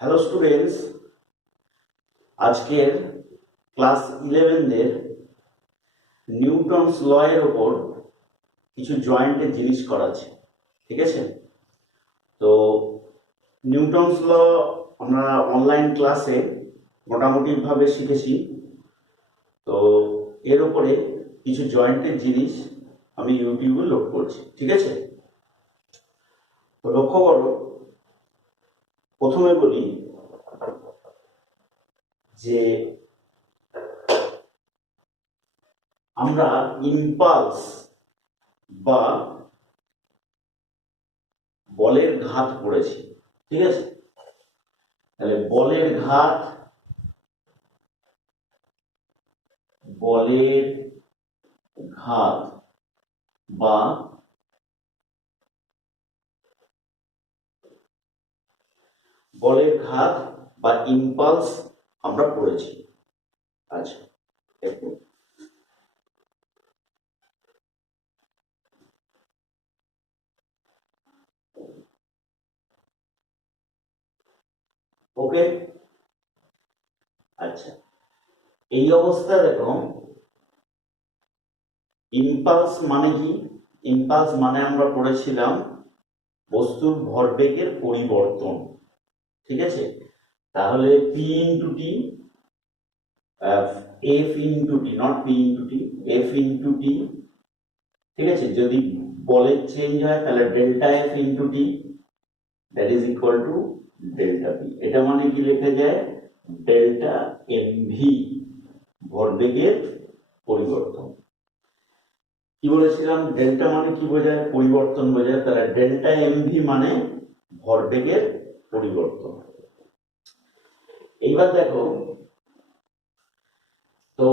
Hello students, আজকের class 11 Newton's ল এর ওপর কিছু জয়েন্টের জিনিস করাচ্ছে। ঠিক আছে, তো নিউটনস ল আমরা অনলাইন ক্লাসে মোটামুটিভাবে শিখেছি। তো এর ওপরে কিছু জয়েন্টের জিনিস আমি ইউটিউবে লোড করছি। ঠিক আছে, তো লক্ষ্য করো, প্রথমে বলি যে আমরা ইম্পালস বা বলের ঘাত পড়েছি। ঠিক আছে, তাহলে বলের ঘাত বা ইম্পালস আমরা পড়েছি। আচ্ছা, দেখুন, ওকে। আচ্ছা, এই অবস্থা দেখো, ইম্পালস মানে কি? ইম্পালস মানে আমরা পড়েছিলাম বস্তুর ভরবেগের পরিবর্তন। ঠিক আছে, তাহলে P into T, F into T, not P into T, F into T. ঠিক আছে, যদি বলের চেঞ্জ হয় তাহলে delta F into T that is equal to delta P. এটা মানে কি লেখা যায়? ডেল্টা এম ভি, ভরবেগের পরিবর্তন। কি বলেছিলাম? ডেল্টা মানে কি বোঝায়? পরিবর্তন বোঝায়। তাহলে ডেল্টা এম ভি মানে ভরবেগের পরিবর্তন। এইবার দেখো, তো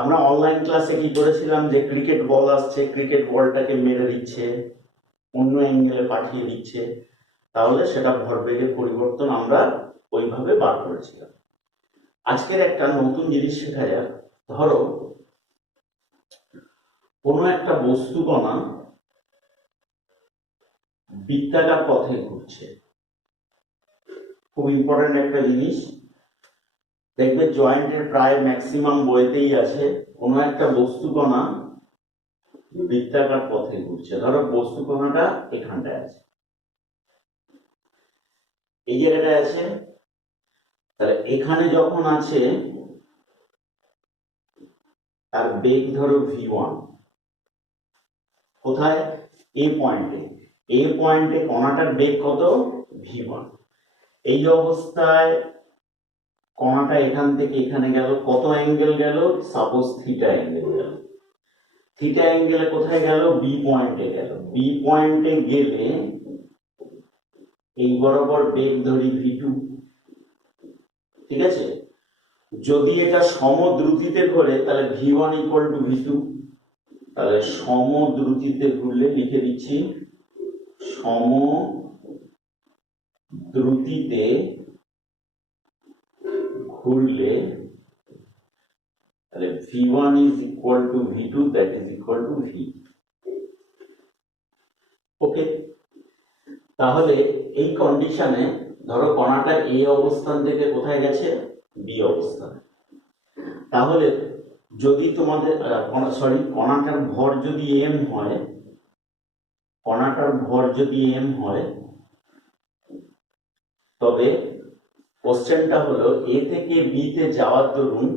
আমরা অনলাইন ক্লাসে কি করেছিলাম যে ক্রিকেট বল আসছে, ক্রিকেট বলটাকে মেরে দিচ্ছে, অন্য অ্যাঙ্গেলে পাঠিয়ে দিচ্ছে, তাহলে সেটা ভরবেগের পরিবর্তন আমরা ওইভাবে বার করেছিলাম। আজকের একটা নতুন জিনিস শেখা যাক। ধরো কোনো একটা বস্তু কণা বৃত্তাকার পথে ঘুরছে। খুব ইম্পর্টেন্ট একটা জিনিস, দেখবে জয়েন্টের প্রায় ম্যাক্সিমাম বইতেই আছে, কোনো একটা বস্তু কণা বৃত্তাকার পথে ঘুরছে। ধরো বস্তু কণাটা এখানটায় আছে, এই জায়গাটায় আছে, তাহলে এখানে যখন আছে তার বেগ ধরো v1। কোথায়? এ পয়েন্টে। এ পয়েন্টে কণাটার বেগ কত? v1। এই অবস্থায় কণাটা এখান থেকে এখানে গেল, কত অ্যাঙ্গেল গেল? সাপোজ থিটা অ্যাঙ্গেল গেল। থিটা অ্যাঙ্গেলে কোথায় গেল? বি পয়েন্টে গেল। বি পয়েন্টে গেলে এই বরাবর বেগ ধরি v2। ঠিক আছে, যদি এটা সমদ্রুতিতে ঘোরে তাহলে v1 ইকুয়াল টু v2। তাহলে সমদ্রুতিতে ঘুরলে লিখে দিচ্ছি, সমদ্রুতিতে ঘুরলে তাহলে v1 is equal to v2, that is equal to v। ওকে, তাহলে এই কন্ডিশনে ধরো কণাটা এই অবস্থান থেকে কোথায় গেছে? বি অবস্থানে। তাহলে যদি তোমাদের কণাটার ভর যদি এম হয়, কণাটার ভর যদি এম হয়, তবে কোশ্চেনটা হলো এ থেকে বি তে যাওয়ার দরুন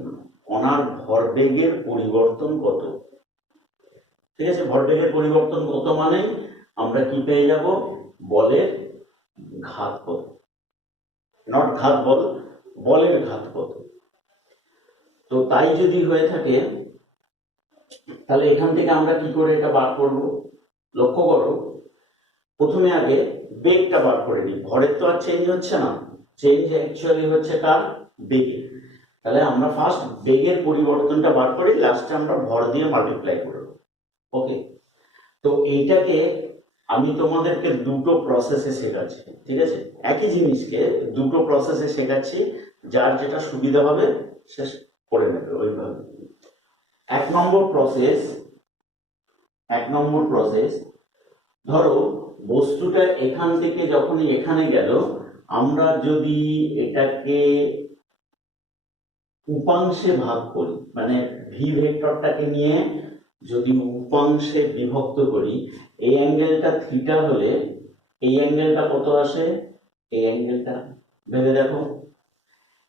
কণার ভরবেগের পরিবর্তন কত? ঠিক আছে, ভরবেগের পরিবর্তন কত মানে আমরা কি পেয়ে যাব? বলের ঘাত কত, নট ঘাত বল, বলের ঘাত কত। তো তাই যদি হয়ে থাকে তাহলে এখান থেকে আমরা কি করে এটা বার করব? লক্ষ্য করো, প্রথমে আগে বেগটা বার করে নিই। ভরের তো আর চেঞ্জ হচ্ছে না, চেঞ্জ অ্যাকচুয়ালি হচ্ছে কার? বেগের। তাহলে আমরা ফার্স্ট বেগের পরিবর্তনটা বার করি, লাস্টে আমরা ভর দিয়ে মাল্টিপ্লাই করব। ওকে, তো এইটাকে আমি তোমাদেরকে দুটো প্রসেসে শেখাচ্ছি। ঠিক আছে, একই জিনিসকে দুটো প্রসেসে শেখাচ্ছি, যার যেটা সুবিধা হবে সে করে নেবে ওইভাবে। এক নম্বর প্রসেস, ধরো বস্তুটা এখান থেকে যখনই এখানে গেল আমরা যদি এটাকে উপাংশে ভাগ করি, মানে ভি ভেক্টরটাকে নিয়ে যদি উপাংশে বিভক্ত করি, এই অ্যাঙ্গেলটা থিটা হলে এই অ্যাঙ্গেলটা কত আসে? এই অ্যাঙ্গেলটা ভেবে দেখো,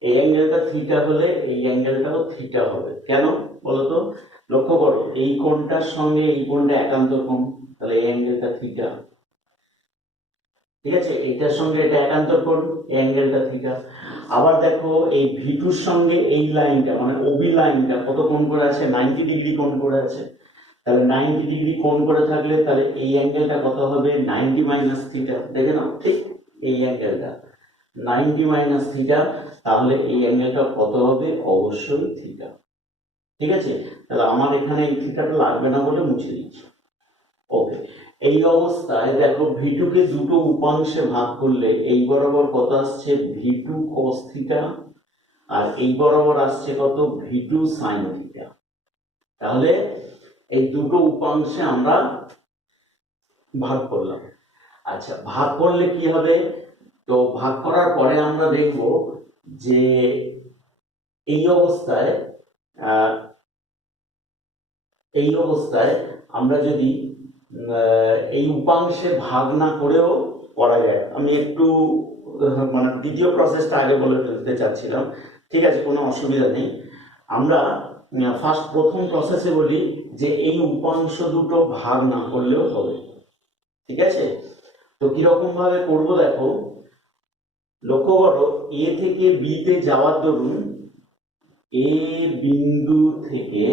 এই অ্যাঙ্গেলটা থিটা হলে এই অ্যাঙ্গেলটাও থিটা হবে। কেন বলতো? লক্ষ্য করো, এই কোণটার সঙ্গে এই কোণটা একান্ত কোণ, তাহলে এই অ্যাঙ্গেলটা থিটা। ঠিক আছে, এটার সঙ্গে এটা একান্ত কোণ, এই অ্যাঙ্গেলটা থিটা। আবার দেখো, এই ভি2 সঙ্গে এই লাইনটা মানে ওবি লাইনটা কত কোণ করে আছে? 90 ডিগ্রি কোণ করে আছে। তাহলে 90 ডিগ্রি কোণ করে থাকলে তাহলে এই অ্যাঙ্গেলটা কত হবে? 90 মাইনাস থিটা। দেখে নাও, ঠিক এই অ্যাঙ্গেলটা 90 মাইনাস থিটা, তাহলে এই অ্যাঙ্গেলটা কত হবে? অবশ্যই থিটা। ঠিক আছে, তাহলে আমার এখানে এই থিটাটা লাগবে না বলে মুছে দিচ্ছি। ওকে, এই অবস্থায় দেখো ভি2 কে দুটো উপাংশে ভাগ করলে এই বরাবর কত আসছে? ভি2 cos থিটা, আর এই বরাবর আসছে কত? ভি2 sin থিটা। তাহলে এই দুটো উপাংশে আমরা ভাগ করলাম। আচ্ছা, ভাগ করলে কি হবে? তো ভাগ করার পরে আমরা দেখব যে এই অবস্থায় আমরা যদি এই উপাংশে ভাগ না করেও করা যায়, আমি একটু মানে দ্বিতীয় প্রসেসটা আগে বলে ফেলতে চাচ্ছিলাম। ঠিক আছে, কোনো অসুবিধা নেই। আমরা প্রথম প্রসেসে বলি যে এই উপাংশ দুটো ভাগ না করলেও হবে। ঠিক আছে, তো কিরকম ভাবে করবো দেখো, লক্ষ্য করো, এ থেকে বি তে যাওয়ার দরুন এ বিন্দু থেকে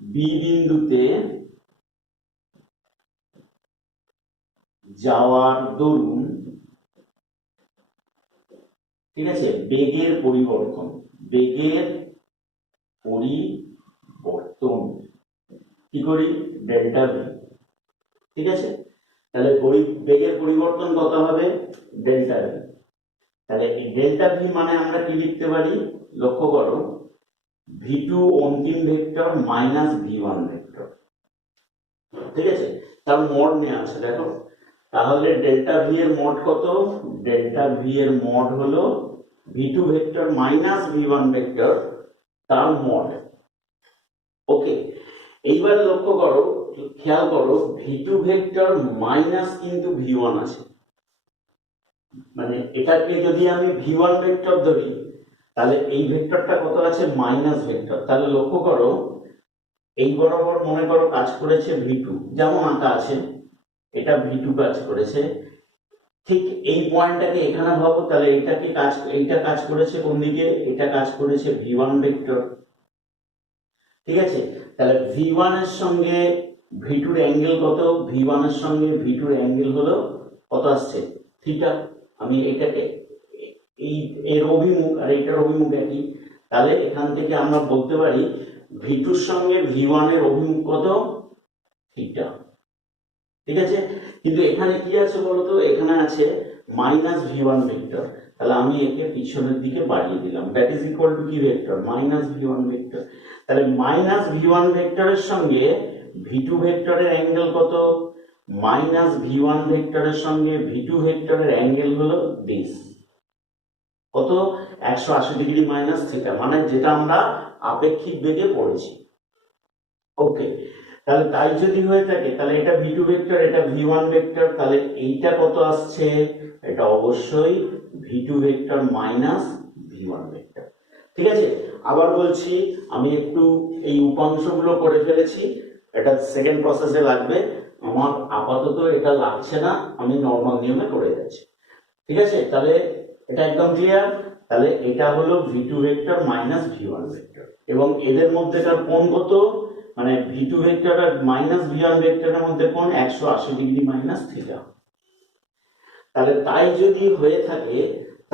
বি বিন্দুতে যাওয়ার দরুন, ঠিক আছে, বেগের পরিবর্তন কি করি? Delta V. ঠিক আছে, তাহলে বেগের পরিবর্তন কত হবে? Delta V. তাহলে এই ডেল্টা ভি মানে আমরা কি লিখতে পারি? লক্ষ্য করো, ভি2 অন্তিম ভেক্টর মাইনাস ভি1 ভেক্টর। ঠিক আছে, তার মড নেওয়া আছে দেখো, তাহলে ডেল্টা ভি এর মড কত? ডেল্টা ভি এর মড হলো ভি2 ভেক্টর মাইনাস ভি1 ভেক্টর তার মড। ওকে, এইবার লক্ষ্য করো, খেয়াল করো, ভি2 ভেক্টর মাইনাস কিন্তু ভি1 আছে, মানে এটাকে যদি আমি ভি1 ভেক্টর ধরি তাহলে এই ভেক্টরটা কত আছে? Minus vector. তাহলে লক্ষ্য করো, এই বরাবর মনে করো কাজ করেছে ভি2, যেমন আঁকা আছে, এটা ভি2 কাজ করেছে। ঠিক এই পয়েন্টটাকে এখানে ভাবো, তাহলে এইটা কাজ করেছে কোন দিকে? এটা কাজ করেছে ভি1 ভেক্টর। ঠিক আছে, তাহলে ভি1 এর সঙ্গে ভি2 এর অ্যাঙ্গেল কত? ভি1 এর সঙ্গে ভি2 এর অ্যাঙ্গেল হলো কত আসছে? থিটা। আমি এটাকে এর অভিমুখ আর এটার অভিমুখ একই, তাহলে এখান থেকে আমরা বলতে পারি ভি2 এর সঙ্গে ভি1 এর অভিমুখ কত? থিটা। ঠিক আছে, কিন্তু এখানে কি আছে বলতো? এখানে আছে মাইনাস ভি1 ভেক্টর, তাহলে আমি একে পিছনের দিকে বাড়িয়ে দিলাম, দ্যাট ইজ ইকুয়াল টু কি ভেক্টর? Minus V1 vector. তাহলে মাইনাস ভি1 ভেক্টরের সঙ্গে ভি2 ভেক্টরের অ্যাঙ্গেল কত? মাইনাস ভি1 ভেক্টরের সঙ্গে ভি2 ভেক্টরের অ্যাঙ্গেল হলো দিস, কত? 180 ডিগ্রি মাইনাস থিটা, মানে যেটা আমরা আপেক্ষিক বেগে পড়েছি। ওকে, তাহলে তাই যদি হয়ে থাকে তাহলে এটা ভি2 ভেক্টর, এটা ভি1 ভেক্টর, তাহলে এইটা কত আসছে? এটা অবশ্যই ভি2 ভেক্টর মাইনাস ভি1 ভেক্টর। ঠিক আছে, আবার বলছি, আমি একটু এই উপাংশগুলো করে ফেলেছি, এটা সেকেন্ড প্রসেসে লাগবে, আমার আপাতত এটা লাগছে না, আমি নর্মাল নিয়মে করে যাচ্ছি। ঠিক আছে, তাহলে এটা একদম ক্লিয়ার। তাহলে এটা হলো ভি2 ভেক্টর মাইনাস ভি1 ভেক্টর, এবং এদের মধ্যেকার কোণ কত? মানে ভি2 ভেক্টর আর মাইনাস ভি1 ভেক্টরের মধ্যে কোণ 180 ডিগ্রি মাইনাস থিটা। তাহলে তাই যদি হয়ে থাকে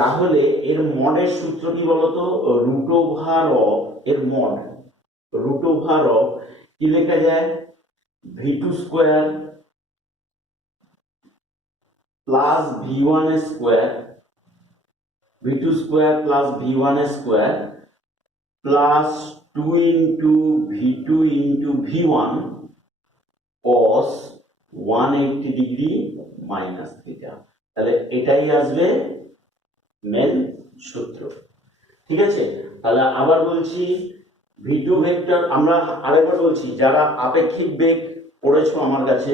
তাহলে এর মডের সূত্র কি বলতো? রুট ওভার অফ এর মড, রুট ওভার অফ কি লেখা যায়? ভি2 square plus V1 square, ভি2 square plus V1 square plus 2 into ভি2 into V1 cos 180 degree minus theta. তাহলে এটাই আসবে মেন সূত্র। ঠিক আছে, তাহলে আবার বলছি v2 ভেক্টর, আমরা আরেকবার বলছি, যারা আপেক্ষিক বেগ পড়েছো আমার কাছে,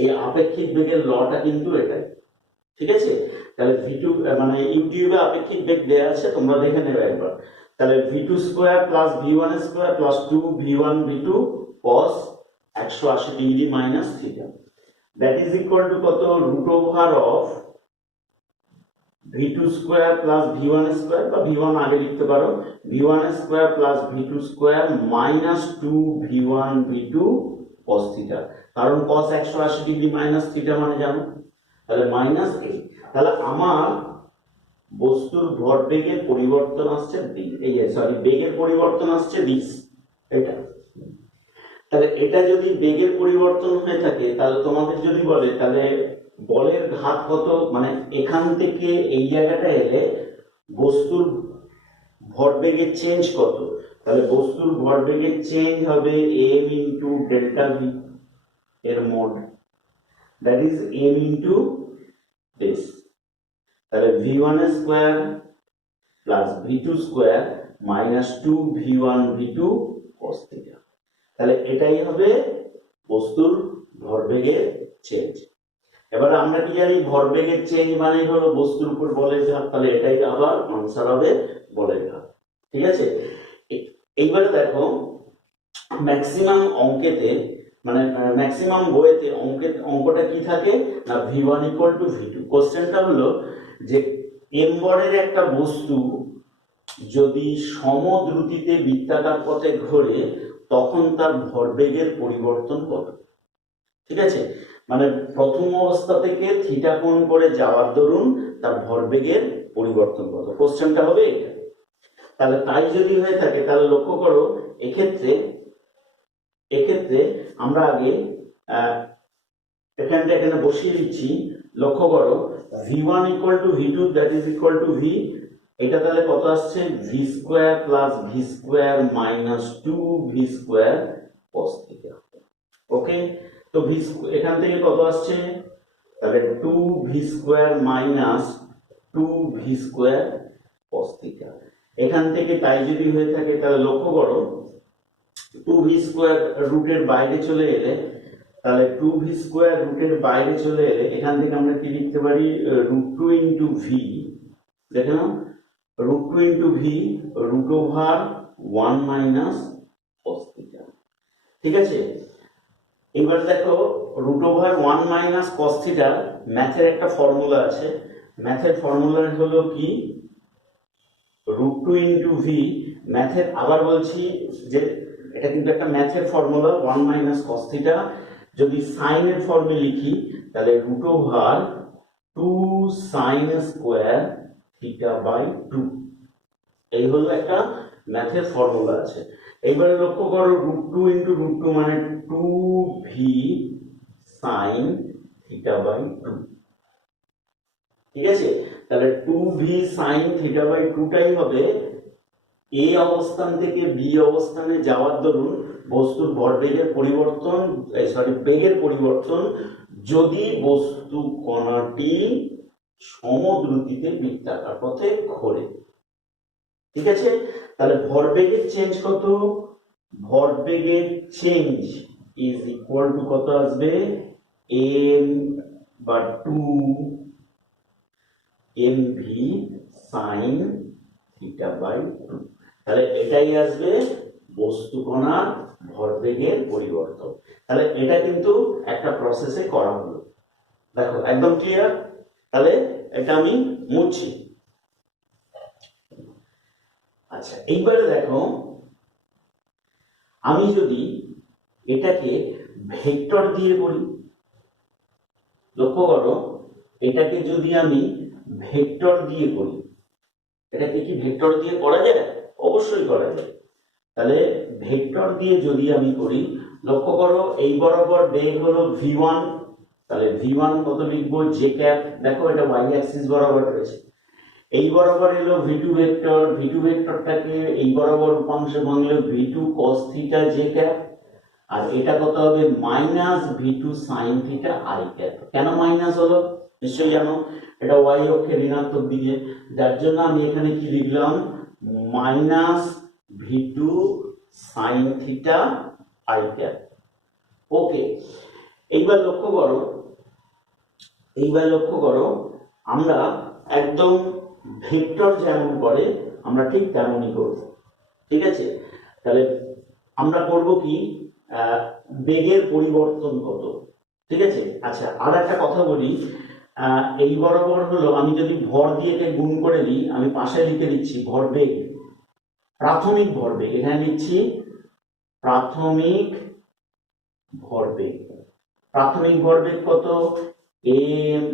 এই আপেক্ষিক বেগের লটা কিন্তু এটাই। ঠিক আছে, তাহলে v2 মানে ইউটিউবে আপেক্ষিক বেগ দেয়া আছে, তোমরা দেখে নেবে একবার। তাহলে v2 square plus v1 square plus 2v1 v2 cos 180 degree minus theta, that is equal to কত, root over of v2 square plus v1 square, বা v1 আগে লিখতে পারো, v1 square plus v2 square minus 2v1 v2 cos theta, কারণ cos 180 degree minus theta মানে জানো, তাহলে minus এই। তাহলে আমার বস্তুর ভরবেগের পরিবর্তন আসছে এই সরি বেগের পরিবর্তন আসছে দিস, এটা। তাহলে এটা যদি বেগের পরিবর্তন হয়ে থাকে, তাহলে তোমাদের যদি বলে তাহলে বলের ঘাত কত, মানে এখান থেকে এই জায়গাটা এলে বস্তুর ভরবেগের চেঞ্জ কত, তাহলে বস্তুর ভরবেগের চেঞ্জ হবে m ইন্টু ডেল্টা ভি এর mode, that is m into this. তাহলে v1 square plus v2 square minus 2v1 v2 cos theta, তাহলে এটাই হবে বস্তুর ভরবেগের চেঞ্জ। এবার আমরা কি জানি, ভরবেগের চেঞ্জ মানে হলো বস্তুর উপর বলের ঘাত, তাহলে এটাই আবার আনসার হবে বলের ঘাত। ঠিক আছে, এইবারে দেখো ম্যাক্সিমাম অঙ্কেতে, মানে ম্যাক্সিমাম বইতে অঙ্কটা কি থাকে না, v1 ইকুয়াল টু v2। কোশ্চেনটা হলো যে m বরের একটা বস্তু যদি সমদ্রুতিতে বৃত্তাকার পথে ঘোরে, তখন তার ভরবেগের পরিবর্তন কত। ঠিক আছে, মানে প্রথম অবস্থা থেকে থিটা কোণ করে যাওয়ার দরুন তার ভরবেগের পরিবর্তন কত, কোশ্চেনটা হবে এটা। তাহলে তাই যদি হয়ে থাকে, তাহলে লক্ষ্য করো এক্ষেত্রে আমরা আগে এখানে বসিয়ে দিচ্ছি। লক্ষ্য করো v1 equal to v2 that is equal to v, এটা তাহলে কত আসছে, v square plus v square minus 2v square cos theta. Okay, তো v এখান থেকে কত আসছে, তাহলে 2v square minus 2v square cos theta. এখান থেকে তাই যদি হয়ে থাকে, তাহলে লক্ষ্য করো 2v স্কয়ার রুটের বাইরে চলে এলে, তাহলে 2v স্কয়ার রুটের বাইরে চলে এলে এখান থেকে আমরা কি লিখতে পারি, √2 ইন্টু ভি, দেখে নাও, √2 into v root over 1 minus cos theta. ঠিক আছে, এবার দেখো root over 1 minus cos theta ম্যাথের একটা ফর্মুলা আছে, ম্যাথের ফর্মুলা হলো কি, √2 ইন্টু ভি, ম্যাথের আবার বলছি যে এটা কিন্তু একটা ম্যাথের ফর্মুলা, 1 মাইনাস cos থিটা যদি সাইনের ফর্মে লিখি, তাহলে √ 2 sin স্কয়ার থিটা বাই 2, এই হলো একটা ম্যাথের ফর্মুলা আছে। এইবারে লক্ষ্য করো √2 ইন্টু √2 মানে 2v sin থিটা বাই 2। ঠিক আছে, তাহলে 2v sin থিটা বাই 2টাই হবে এ অবস্থান থেকে বি অবস্থানে যাওয়ার দরুন বস্তুর ভরবেগের পরিবর্তন, বেগের পরিবর্তন যদি বস্তু কণাটি সমদ্রুতিতে বৃত্তাকার পথে ঘোরে। ঠিক আছে, তাহলে ভরবেগের চেঞ্জ কত, ভরবেগের চেঞ্জ ইজ ইকুয়াল টু কত আসবে, m বা 2mv sin থিটা বাই 2, তাহলে এটাই আসবে বস্তু কণার ভরবেগের পরিবর্তন। তাহলে এটা কিন্তু একটা প্রসেসে করা হলো, দেখো একদম ক্লিয়ার। তাহলে এটা আমি মুছছি। আচ্ছা, এইবারে দেখো আমি যদি এটাকে ভেক্টর দিয়ে বলি, লক্ষ্য করো এটাকে যদি আমি ভেক্টর দিয়ে করি, এটাকে কি ভেক্টর দিয়ে করা যায়? অবশ্যই করা যায়। তাহলে ভেক্টর দিয়ে যদি আমি করি, লক্ষ্য করো এই বরাবর বেগ হলো v1, তাহলে v1 কত লিখবো, j ক্যাপ, দেখো এটা y অ্যাক্সিস বরাবর রয়েছে। এই বরাবর এলো v2 ভেক্টর, v2 ভেক্টরটাকে এই বরাবর উপাংশে ভাঙলে v2 cos theta j cap, আর এটা কত হবে minus V two sine theta I cap. কেন মাইনাস হলো নিশ্চয়ই জানো, এটা ওয়াই অক্ষের ঋণাত্মক দিকে, যার জন্য আমি এখানে কি লিখলাম minus V two sine theta I cap. Okay, এইবার লক্ষ্য করো আমরা একদম ভেক্টর যেমন করে আমরা ঠিক তেমনই করব। ঠিক আছে, তাহলে আমরা করব কি বেগের পরিবর্তন কত। ঠিক আছে, আচ্ছা আর একটা কথা বলি, এই বরাবর হলো আমি যদি ভর দিয়ে একে গুণ করে দিই, আমি পাশে লিখে দিচ্ছি ভরবেগ, প্রাথমিক ভরবেগ, এখানে লিখছি প্রাথমিক ভরবেগ। প্রাথমিক ভরবেগ কত m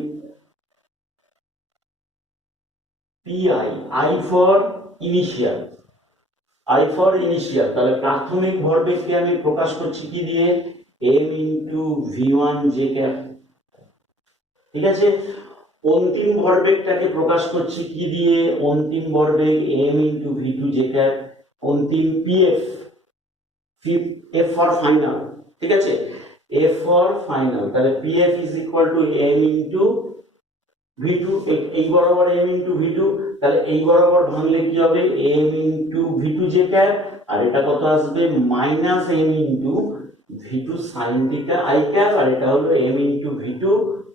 p i for initial, তাহলে প্রাথমিক ভরবেগকে আমি প্রকাশ করছি কি দিয়ে m into v one j cap. ঠিক আছে, অন্তিম ভরবেগটাকে প্রকাশ করছি কি দিয়ে অন্তিম ভরবেগ m into V two J cap. অন্তিম পিএফ, এফ ফর ফাইনাল। ঠিক আছে, এফ ফর ফাইনাল, তাহলে p f is equal to m into V two, এই বরাবর এম ইন্টু ভি টু, তাহলে এই বরাবর ভাঙলে কি হবে M into V two J cap, আর এটা কত আসবে minus M into V two sine theta I cap, আর এটা হলো M into V two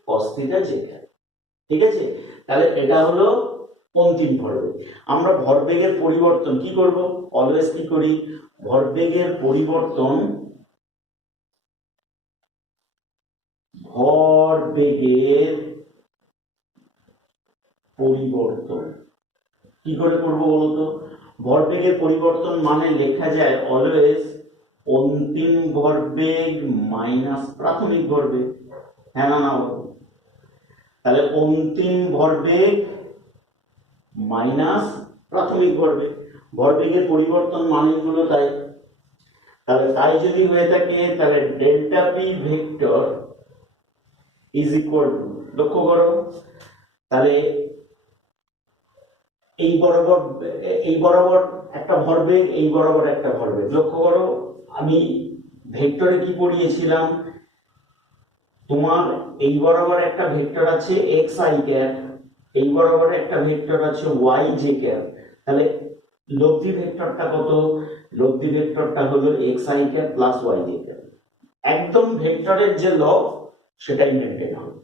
cos theta J cap. ঠিক আছে, তাহলে এটা হলো অন্তিম ভরবেগ। আমরা ভরবেগের পরিবর্তন কি করব, অলওয়েজ কি করি ভরবেগের পরিবর্তন কি করে করব বলতো, ভরবেগের পরিবর্তন মানে লেখা যায় অলওয়েজ অন্তিম ভরবেগ মাইনাস প্রাথমিক ভরবেগ। হ্যাঁ না না, তাহলে অন্তিম ভরবেগ মাইনাস প্রাথমিক ভরবেগ, ভরবেগের পরিবর্তন মানে গুলো তাই। তাহলে তাই যদি হয়ে থাকে তাহলে delta P vector is equal two, লক্ষ্য করো তাহলে এই বরাবর একটা ভরবেগ, এই বরাবর একটা ভরবেগ। লক্ষ্য করো আমি ভেক্টরে কি পড়িয়েছিলাম, তোমার এই বরাবর একটা ভেক্টর আছে এক্স আই ক্যাপ, এই বরাবর একটা ভেক্টর আছে ওয়াই জে ক্যাপ, তাহলে লব্ধি ভেক্টরটা কত, লব্ধি ভেক্টরটা হলো x i cap plus y j cap. একদম ভেক্টরের যে ল সেটাই মেনটেন হবে।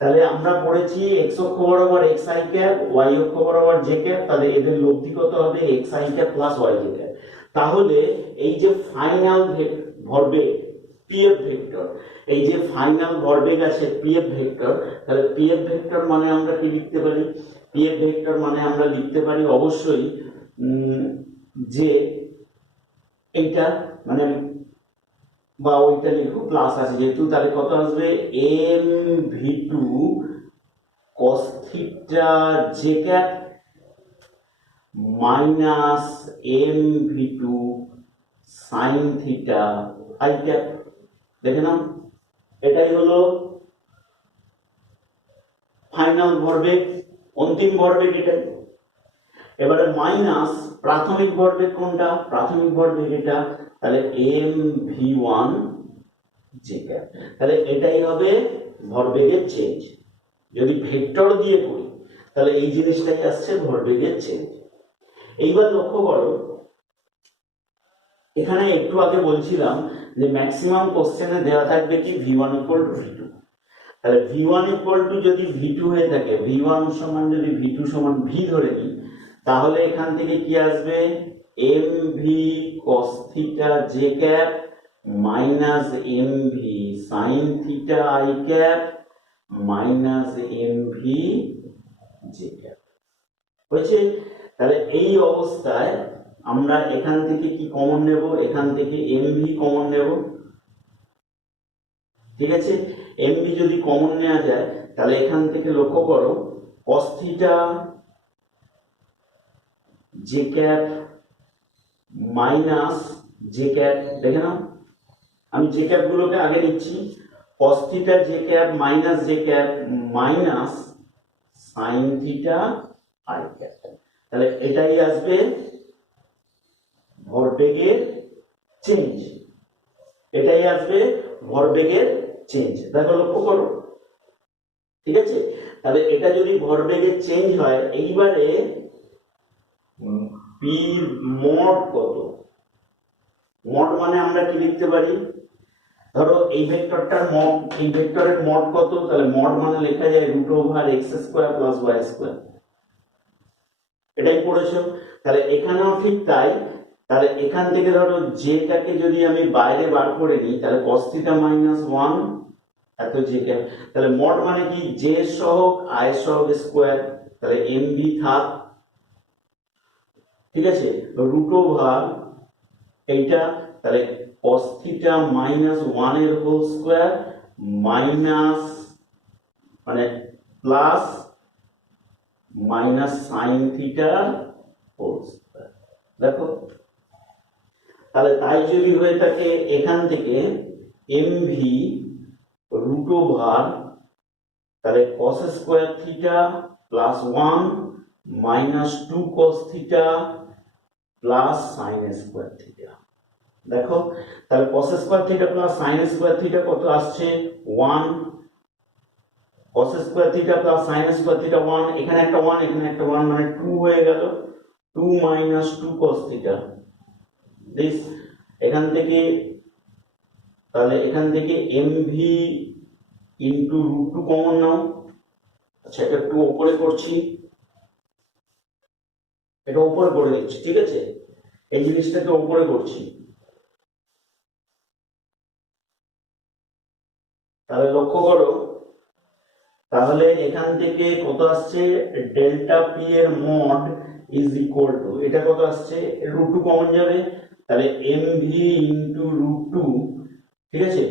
তাহলে আমরা পড়েছি এক্স অক্ষ বরাবর এক্স আই ক্যাপ, ওয়াই অক্ষ বরাবর জে ক্যাপ, তাহলে এদের লব্ধি কত হবে x i cap plus y j cap. তাহলে এই যে ফাইনাল ভরবেগ পিএফ ভেক্টর, এই যে ফাইনাল ভরবেগ আছে পিএফ ভেক্টর, তাহলে পিএফ ভেক্টর মানে আমরা কি লিখতে পারি, পিএফ ভেক্টর মানে আমরা লিখতে পারি অবশ্যই যে এইটা মানে বা ওইটা লিখো প্লাস আছে যেহেতু, তাহলে কত আসবে m v two cos theta J cap minus m v two sine theta I cap. দেখে নাও এটাই হলো ফাইনাল ভরবেগ, অন্তিম ভরবেগ এটাই। এবারে মাইনাস প্রাথমিক ভরবেগ কোনটা, প্রাথমিক ভরবেগ এটা, তাহলে m v one j cap, তাহলে এটাই হবে ভরবেগের চেঞ্জ। যদি ভেক্টর দিয়ে করি তাহলে এই জিনিসটাই আসছে ভরবেগের চেঞ্জ। এইবার লক্ষ্য করো এখানে একটু আগে বলছিলাম যে ম্যাক্সিমাম কোশ্চেনে দেওয়া থাকবে কি v1 ইকুয়াল টু v2, তাহলে v1 ইকুয়াল টু যদি v2 হয়ে থাকে, v1 সমান যদি v2 সমান v ধরে নিই, তাহলে এখান থেকে কি আসবে mv cos theta j cap minus mv sin theta i cap minus mv j cap হয়েছে। তাহলে এই অবস্থায় আমরা এখান থেকে কি কমন নেব, এখান থেকে mv কমন নেব। ঠিক আছে, mv যদি কমন নেওয়া যায় তাহলে এখান থেকে লক্ষ্য করো cos theta j cap minus j cap, দেখে নাও আমি j ক্যাপ গুলোকে আগে নিচ্ছি, cos theta j cap minus j cap minus sin theta i cap, তাহলে এটাই আসবে ভরবেগের চেঞ্জ। এটাই আসবে ভরবেগের চেঞ্জ। দেখো লক্ষ্য করো, ঠিক আছে। তাহলে এটা যদি ভরবেগের চেঞ্জ হয়, এইবারে বির মড কত? মড মানে আমরা কি লিখতে পারি, ধরো এই ভেক্টরটার মড, এই ভেক্টরের মড কত, তাহলে মড মানে লেখা যায় √x² + y²। এটাই পড়েছো। তাহলে এখানেও ঠিক তাই। তাহলে এখান থেকে ধরো জেটাকে যদি আমি বাইরে বার করে নিই, তাহলে cos θ - 1 এত জেকে, তাহলে মড মানে কি, জে সহগ আই সহগ স্কোয়ার, তাহলে mv থাক, ঠিক আছে, √ এইটা, তাহলে cos θ - 1 এর হোল স্কোয়ার মাইনাস মানে প্লাস মাইনাস সাইন থিটার হোল স্কোয়ার। দেখো, তাহলে তাই যদি হয়ে থাকে, এখান থেকে mv √ তাহলে cos square theta plus 1 minus 2 cos theta plus sine square theta. দেখো, তাহলে cos square theta plus sine square theta কত আসছে 1, cos square theta plus sine square theta 1, এখানে একটা 1 এখানে একটা 1 মানে 2 হয়ে গেল, 2 মাইনাস 2 cos থিটা দিস। এখান থেকে, তাহলে এখান থেকে mv ইনটু √2 কমন নাও। আচ্ছা, এটা একটু উপরে করছি, এটা উপরে করে দিচ্ছি, ঠিক আছে, এই জিনিসটাকে উপরে করছি। তাহলে লক্ষ্য করো, তাহলে এখান থেকে কত আসছে, ডেল্টা পি এর মড ইজ ইকুয়াল টু, এটা কত আসছে, √2 কমন যাবে, তাহলে mv ইনটু √2, ঠিক আছে,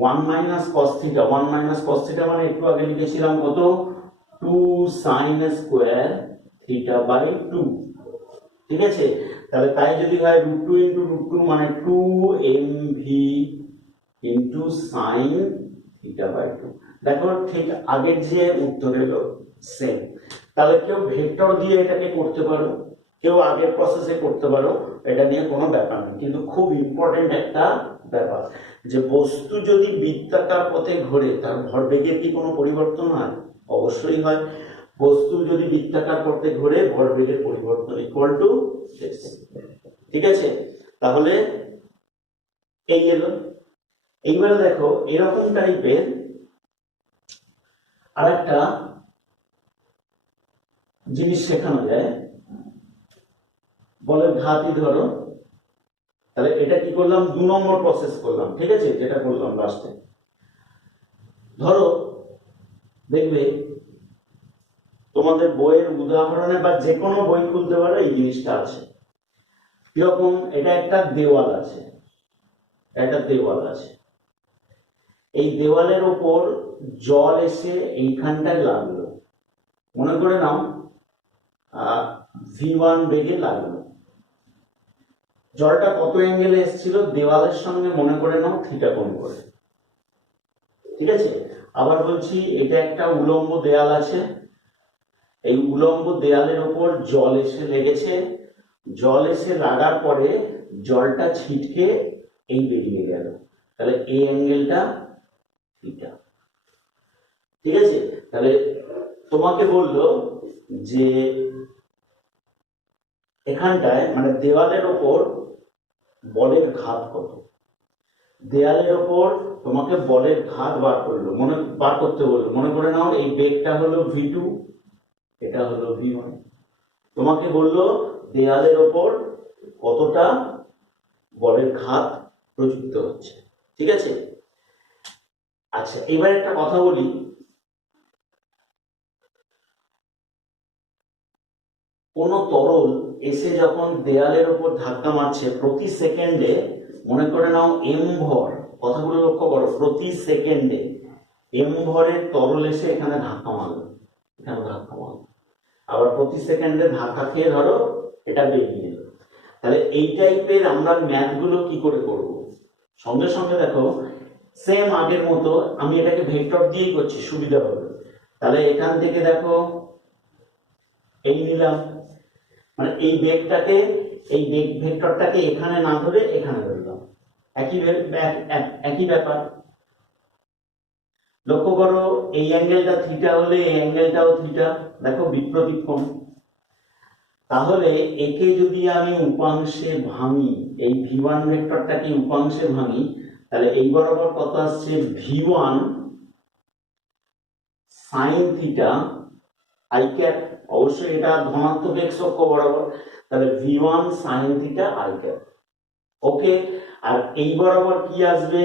√1 মাইনাস cos θ, 1 মাইনাস cos θ মানে একটু আগে লিখেছিলাম কত, 2 sin স্কোয়ার θ/2, ঠিক আছে। তাহলে তাই যদি হয় √2 ইনটু √2 মানে 2 mv ইনটু sin θ/2। দেখো, ঠিক আগের যে উত্তর এলো সেম। তাহলে কেউ ভেক্টর দিয়ে এটাকে করতে পারো, কেউ আগের প্রসেসে করতে পারো, এটা নিয়ে কোনো ব্যাপার নেই। কিন্তু খুব ইম্পর্টেন্ট একটা ব্যাপার, যে বস্তু যদি বৃত্তাকার পথে ঘোরে, তার ভরবেগের কি কোনো পরিবর্তন হয়? অবশ্যই হয়। বস্তু যদি বৃত্তাকার পথে ঘোরে, ভরবেগের পরিবর্তন ইকুয়াল টু s, ঠিক আছে। তাহলে এই এলো। এইবারে দেখো, এরকম টাইপের আরেকটা জিনিস শেখানো যায়, বলের ঘাতই ধরো, তাহলে এটা কি করলাম, 2 নম্বর প্রসেস করলাম, ঠিক আছে, যেটা করলাম লাস্টে। ধরো, দেখবে তোমাদের বইয়ের উদাহরণে বা যে কোনো বই খুলতে পারো, এই জিনিসটা আছে। কিরকম, এটা একটা দেওয়াল আছে, একটা দেওয়াল আছে, এই দেওয়ালের ওপর জল এসে এইখানটায় লাগলো, মনে করে নাও v1 বেগে লাগলো। জলটা কত অ্যাঙ্গেলে এসেছিল, দেওয়ালের সঙ্গে মনে করে নাও থিটা কোণ করে, ঠিক আছে। আবার বলছি, এটা একটা উলম্ব দেয়াল আছে, এই উলম্ব দেয়ালের উপর জল এসে লেগেছে, জল এসে লাগার পরে জলটা ছিটকে এই বেরিয়ে গেল, তাহলে এই অ্যাঙ্গেলটা থিটা, ঠিক আছে। তাহলে তোমাকে বললো যে এখানটায় মানে দেওয়ালের ওপর বলের ঘাত কত, দেয়ালের ওপর তোমাকে বলের ঘাত বার করতে বললো। মনে করে নাও এই বেগটা হলো v2, এটা হলো v1, তোমাকে বললো দেয়ালের ওপর কতটা বলের ঘাত প্রযুক্ত হচ্ছে, ঠিক আছে। আচ্ছা, এবার একটা কথা বলি, কোন তরল এসে যখন দেয়ালের উপর ধাক্কা মারছে, প্রতি সেকেন্ডে মনে করে নাও m ভর, কথাগুলো লক্ষ্য করো, প্রতি সেকেন্ডে m ভরের তরল এসে এখানে ধাক্কা মারলো, এখানে ধাক্কা মারলো, আবার প্রতি সেকেন্ডে ধাক্কা খেয়ে ধরো এটা বেরিয়ে এলো। তাহলে এই টাইপের আমরা ম্যাথ গুলো কি করে করব, সঙ্গে সঙ্গে দেখো সেম আগের মতো আমি এটাকে ভেক্টর দিয়েই করছি, সুবিধা হবে। তাহলে এখান থেকে দেখো এই নিলাম, মানে এই বেগটাকে, এই বেগ ভেক্টরটাকে এখানে না ধরে এখানে ধরলাম, একই ব্যাপার। লক্ষ্য করো এই অ্যাঙ্গেলটা থিটা হলে এই অ্যাঙ্গেলটাও থিটা, দেখো বিপ্রতীপ কোণ। তাহলে একে যদি আমি উপাংশে ভাঙি, এই v1 ভেক্টরটাকে উপাংশে ভাঙি, তাহলে এই বরাবর কত আসছে v1 sin theta i cap, অবশ্যই এটা ধনাত্মক x অক্ষ বরাবর, তাহলে v1 sin theta i cap. Okay, আর এই বরাবর কি আসবে,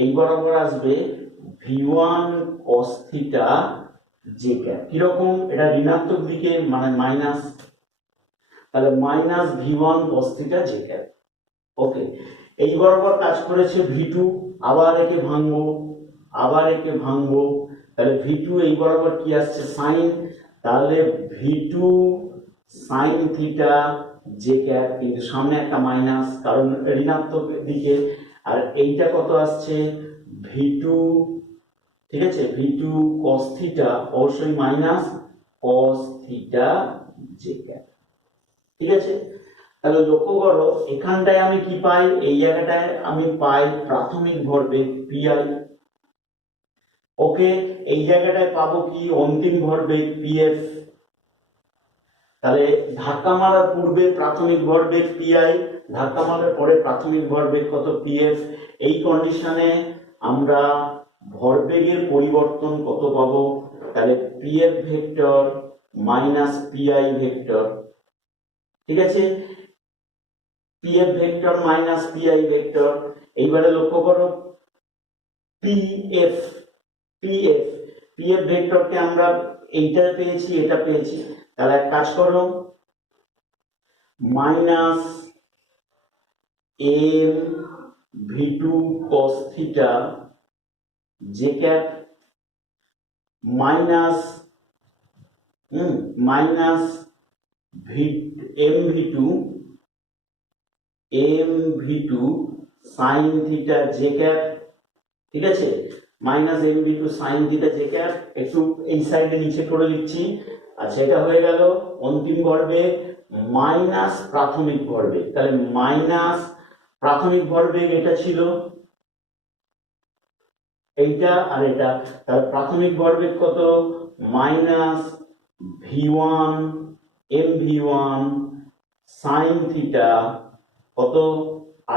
এই বরাবর আসবে v1 cos theta j cap. কিরকম, এটা ঋণাত্মক দিকে মানে মাইনাস, তাহলে minus v1 cos theta j cap. Okay, এই বরাবর কাজ করেছে v2, আবার একে ভাঙবো, আবার একে ভাঙবো, তাহলে v2 এই বরাবর কি আসছে sin, তাহলে v2 sin theta j cap, কিন্তু সামনে একটা মাইনাস কারণ ঋণাত্মক দিকে, আর এইটা কত আসছে v2, ঠিক আছে, v2 cos থিটা অবশ্যই minus cos theta j cap. ঠিক আছে, তাহলে লক্ষ্য করো এখানটায় আমি কি পাই, এই জায়গাটায় আমি পাই প্রাথমিক ভরবেগ পিআই। ওকে, এই জায়গাটায় পাবো কি অন্তিম ভরবেগ পিএফ। তাহলে ধাক্কা মারার পূর্বে প্রাথমিক ভরবেগ পিআই, ধাক্কা মারার পরে প্রাথমিক ভরবেগ কত পিএফ। এই কন্ডিশনে আমরা ভরবেগের পরিবর্তন কত পাবো, তাহলে PF vector minus PI vector. ঠিক আছে, PF vector minus PI vector. এইবারে লক্ষ্য করো পিএফ, পিএফ পিএফ ভেক্টরকে আমরা এইটা পেয়েছি, এটা পেয়েছি, তাহলে এক কাজ করো minus m v two cos theta J cap minus minus m v two sine theta J cap. ঠিক আছে, minus m v two sine theta J cap, একটু এই সাইডে নিচে করে লিখছি। আচ্ছা, এটা হয়ে গেল অন্তিম ভরবেগ মাইনাস প্রাথমিক ভরবেগ, তাহলে মাইনাস প্রাথমিক ভরবেগ এটা ছিল এইটা আর এটা, তাহলে প্রাথমিক ভরবেগ কত minus v1 mv1 sine theta কত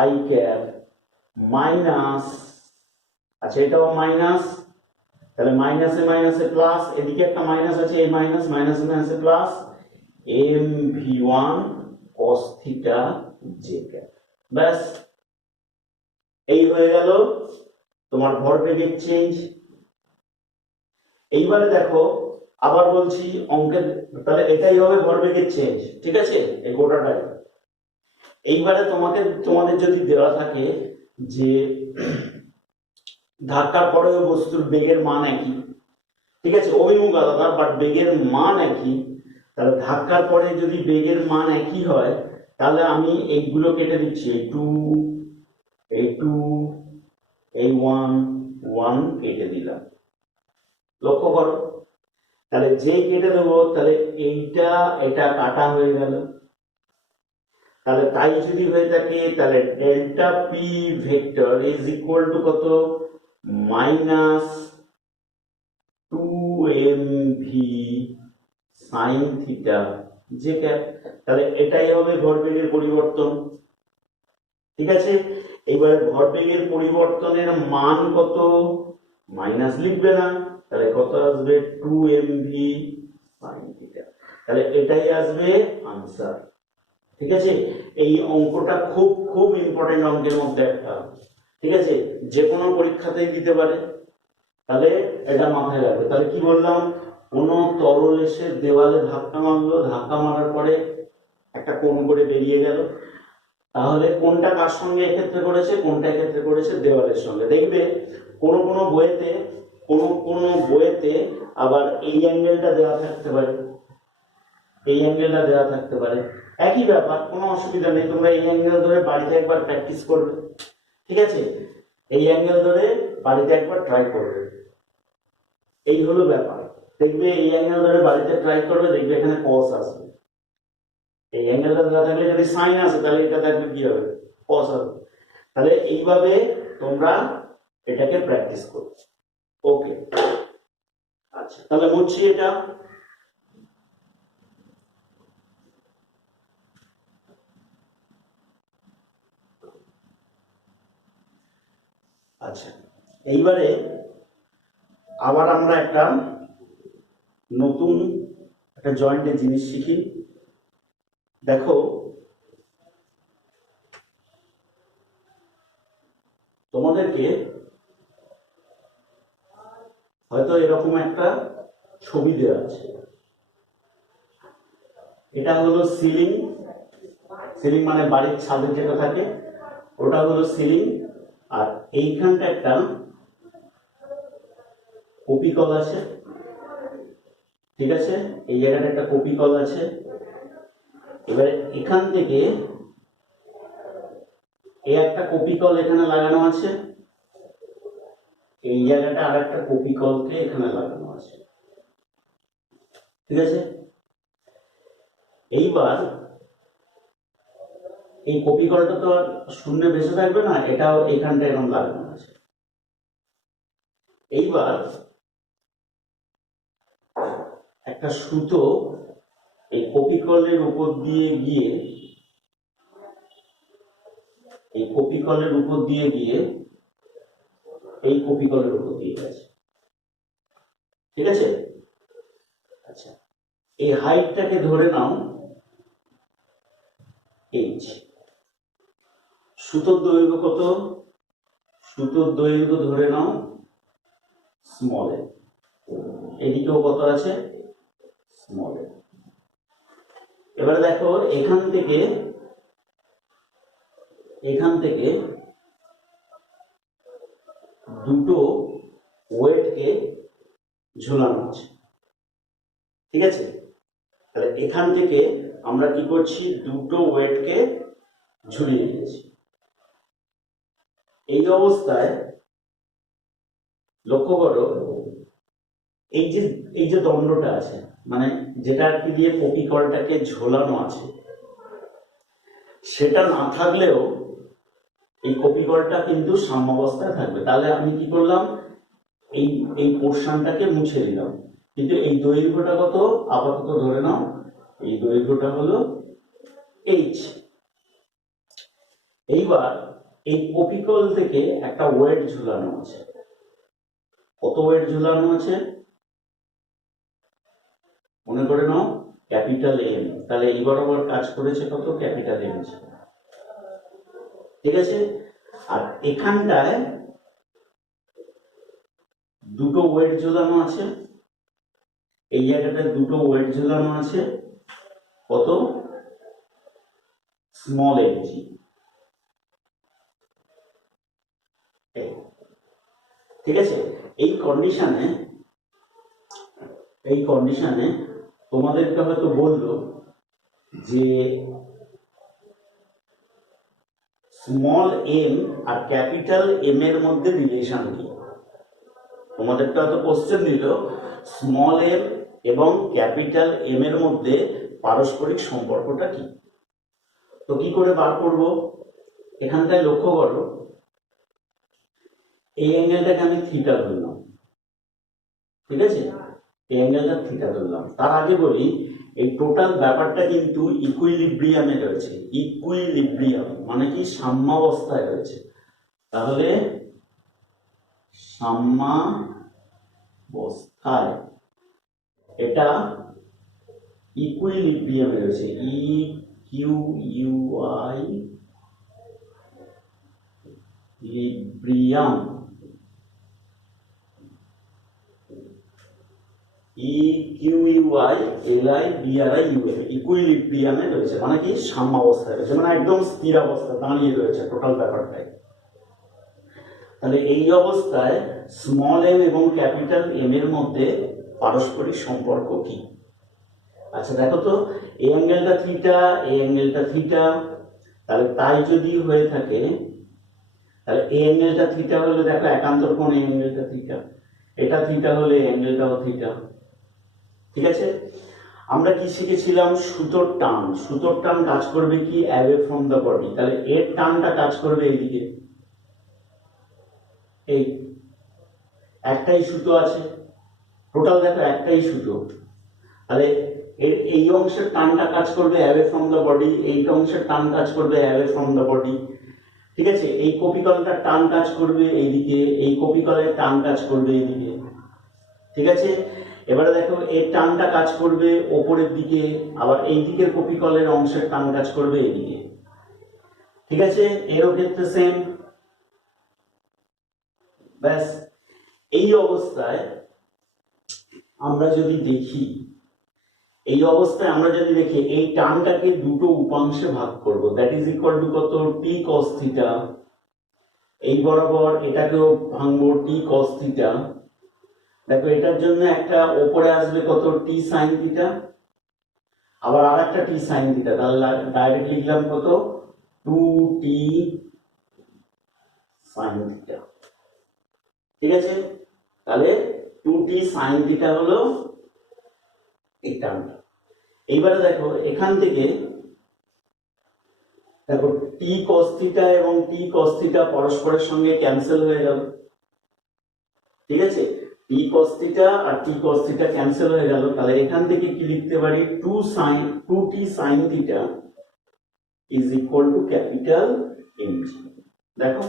i ক্যাপ মাইনাস, আচ্ছা এটাও মাইনাস, তাহলে মাইনাসে মাইনাসে প্লাস, এদিকে একটা মাইনাস আছে, এই মাইনাস মাইনাসে মাইনাসে plus mv1 cos theta j cap. ব্যাস, এই হয়ে গেল তোমার ভরবেগের চেঞ্জ। এইবারে দেখো আবার বলছি অঙ্কের, তাহলে এটাই হবে ভরবেগের চেঞ্জ। ঠিক আছে, এই গোটাটাই। এইবারে তোমাদের যদি দেওয়া থাকে যে ধাক্কার পরেও বস্তুর বেগের মান একই, ঠিক আছে, অভিমুখ আলাদা বাট বেগের মান একই, তাহলে ধাক্কার পরে যদি বেগের মান একই হয়, তাহলে আমি এইগুলো কেটে দিচ্ছি, এই টু এই ওয়ান কেটে দিলাম। লক্ষ্য করো, তাহলে যে কেটে দেবো, তাহলে এইটা এটা কাটা হয়ে গেল। তাহলে তাই যদি হয়ে থাকে, তাহলে delta P vector is equal to কত minus 2mv sine theta J cap. তাহলে এটাই হবে ভরবেগের পরিবর্তন। ঠিক আছে, এবার ভরবেগের পরিবর্তনের মান কত, মাইনাস লিখবে না, তাহলে কত আসবে 2mv সাইন থিটা। তাহলে এটাই আসবে আনসার। ঠিক আছে, এই অঙ্কটা খুব খুব ইম্পর্টেন্ট অঙ্কের মধ্যে একটা। ঠিক আছে, যে কোনো পরীক্ষাতেই দিতে পারে, তাহলে এটা মাথায় রাখবে। তাহলে কি বললাম, কোন তরল এসে দেওয়ালে ধাক্কা মারলো, ধাক্কা মারার পরে একটা কোণ করে বেরিয়ে গেল, তাহলে কোনটা কার সঙ্গে এক্ষেত্রে করেছে, কোনটা এক্ষেত্রে করেছে দেওয়ালের সঙ্গে। দেখবে কোন বইয়েতে আবার এই অ্যাঙ্গেলটা দেওয়া থাকতে পারে, এই অ্যাঙ্গেলটা দেওয়া থাকতে পারে, একই ব্যাপার, কোনো অসুবিধা নেই। তোমরা এই অ্যাঙ্গেল ধরে বাড়িতে একবার প্র্যাকটিস করবে। ঠিক আছে, এই অ্যাঙ্গেল ধরে বাড়িতে একবার ট্রাই করবে, এই হলো ব্যাপার। দেখবে এই অ্যাঙ্গেল ধরে বাড়িতে ট্রাই করবে, দেখবে এখানে cos আসবে। এই অ্যাঙ্গেলটা দেওয়া থাকলে যদি সাইন আসে, তাহলে এটা দেখবে কি হবে, cos আসবে। তাহলে এইভাবে তোমরা এটাকে প্র্যাকটিস করো। ওকে, আচ্ছা তাহলে মুছছি এটা। আচ্ছা, এইবারে আবার আমরা একটা নতুন একটা জয়েন্টের জিনিস শিখি। দেখো, তোমাদেরকে হয়তো এরকম একটা ছবি দেওয়া আছে। এটা হলো সিলিং, সিলিং মানে বাড়ির ছাদে যেটা থাকে ওটা হলো সিলিং। আর এইখানটা একটা কপি কল আছে, ঠিক আছে, এই জায়গাটা একটা কপি কল আছে। এবারে এখান থেকে এই একটা কপি কল এখানে লাগানো আছে, এই জায়গাটা আর একটা কপি কলকে এখানে লাগানো আছে, ঠিক আছে। এইবার এই কপি কলটা তো আর শূন্য বেঁচে থাকবে না, এটাও এখানটা এরকম লাগানো আছে। এইবার একটা সুতো এই কপি কলের উপর দিয়ে গিয়ে, এই কপি কলের উপর দিয়ে গিয়ে এই কপি কলের উপর দিয়ে গেছে, ঠিক আছে। আচ্ছা, এই হাইটটাকে ধরে নাও এইচ। সুতোর দৈর্ঘ্য কত? সুতোর দৈর্ঘ্য ধরে নাও স্মল এ। এদিকেও কত আছে? স্মল এ। এবারে দেখো, এখান থেকে দুটো ওয়েটকে ঝোলানো আছে, ঠিক আছে। তাহলে এখান থেকে আমরা কি করছি? দুটো ওয়েটকে ঝুলিয়ে দিয়েছি। এই অবস্থায় লক্ষ্য করো, এই যে দণ্ডটা আছে, মানে যেটা দিয়ে কপি কলটাকে ঝোলানো আছে, সেটা না থাকলেও এই কপি কলটা কিন্তু সাম্যাবস্থায় থাকবে। তাহলে আমি কি করলাম? এই পোর্শনটাকে মুছে দিলাম, কিন্তু এই দৈর্ঘ্যটা কত আপাতত ধরে নাও, এই দৈর্ঘ্যটা হলো এইচ। এইবার এই কপি কল থেকে একটা ওয়েট ঝুলানো আছে। কত ওয়েট ঝুলানো আছে মনে করে নাও? Capital M. তাহলে এই বরাবর কাজ করেছে কত? ক্যাপিটাল এম, ঠিক আছে। আর এখানটায় দুটো ওয়েট ঝুলানো আছে, এই জায়গাটায় দুটো ওয়েট ঝুলানো আছে, কত? Small m g. ঠিক আছে। এই কন্ডিশনে তোমাদেরকে হয়তো বললো যে স্মল এম আর ক্যাপিটাল এম এর মধ্যে রিলেশন কি। তোমাদেরটা হয়তো কোশ্চেন দিল স্মল এম এবং ক্যাপিটাল এম এর মধ্যে পারস্পরিক সম্পর্কটা কি। তো কি করে বার করব? এখানটায় লক্ষ্য করো, এই অ্যাঙ্গেলটাকে আমি থিটা ধরলাম, ঠিক আছে। এই অ্যাঙ্গেলটা থিটা ধরলাম। তার আগে বলি, এই টোটাল ব্যাপারটা কিন্তু ইকুইলিব্রিয়ামে রয়েছে। ইকুইলিব্রিয়াম মানে কি? সাম্যাবস্থায় রয়েছে। তাহলে সাম্যাবস্থায় এটা ইকুইলিব্রিয়ামে রয়েছে। ইকিউইউআই লিব্রিয়াম, ইকুইলিব্রিয়ামে রয়েছে মানে কি? সাম্যাবস্থায় রয়েছে, মানে একদম স্থির অবস্থা দাঁড়িয়ে রয়েছে টোটাল ব্যাপারটাই। তাহলে এই অবস্থায় স্মল এম এবং ক্যাপিটাল এম এর মধ্যে পারস্পরিক সম্পর্ক কি? আচ্ছা দেখো তো, এই অ্যাঙ্গেলটা থিটা, এই অ্যাঙ্গেলটা থিটা। তাহলে তাই যদি হয়ে থাকে, তাহলে এই অ্যাঙ্গেলটা থিটা হলে দেখো একান্তর কোণ, এই অ্যাঙ্গেলটা থিটা, এটা থিটা হলে এই অ্যাঙ্গেলটাও থিটা, ঠিক আছে। আমরা কি শিখেছিলাম? সুতোর টান। সুতোর টান কাজ করবে কি? Away from the body. তাহলে এর টানটা কাজ করবে এইদিকে, এই একটাই সুতো আছে, টোটাল দেখো একটাই সুতো, তাহলে এর এই অংশের টানটা কাজ করবে অ্যাওয়ে ফ্রম দ্য বডি, এই অংশের টান কাজ করবে অ্যাওয়ে ফ্রম দ্য বডি, ঠিক আছে। এই কপিকলটার টান কাজ করবে এইদিকে, এই কপিকলের টান কাজ করবে এইদিকে, ঠিক আছে। এবারে দেখো এর টানটা কাজ করবে ওপরের দিকে, আবার এই দিকের কপিকলের অংশের টান কাজ করবে এইদিকে, ঠিক আছে। এরও ক্ষেত্রে সেম। ব্যাস, এই অবস্থায় আমরা যদি দেখি, এই অবস্থায় আমরা যদি দেখি এই টানটাকে দুটো উপাংশে ভাগ করব, দ্যাট ইজ ইকুয়াল টু কত, টি কস থিটা। এই বরাবর এটাকেও ভাঙবো টি কস থিটা। দেখো এটার জন্য একটা ওপরে আসবে কত, টি সাইন থিটা, আবার আর একটা টি সাইন থিটা, তাহলে ডাইরেক্ট লিখলাম কত, 2t সাইন থিটা, ঠিক আছে। তাহলে 2t সাইন থিটা হলো এই টার্মটা। এইবারে দেখো এখান থেকে দেখো টি কস থিটা এবং টি কস থিটা পরস্পরের সঙ্গে ক্যান্সেল হয়ে গেল, ঠিক আছে। টি কস থিটা আর টি কস থিটা ক্যান্সেল হয়ে গেল, তাহলে এখান থেকে কি লিখতে পারি, 2t sign theta is equal to capital mg। দেখো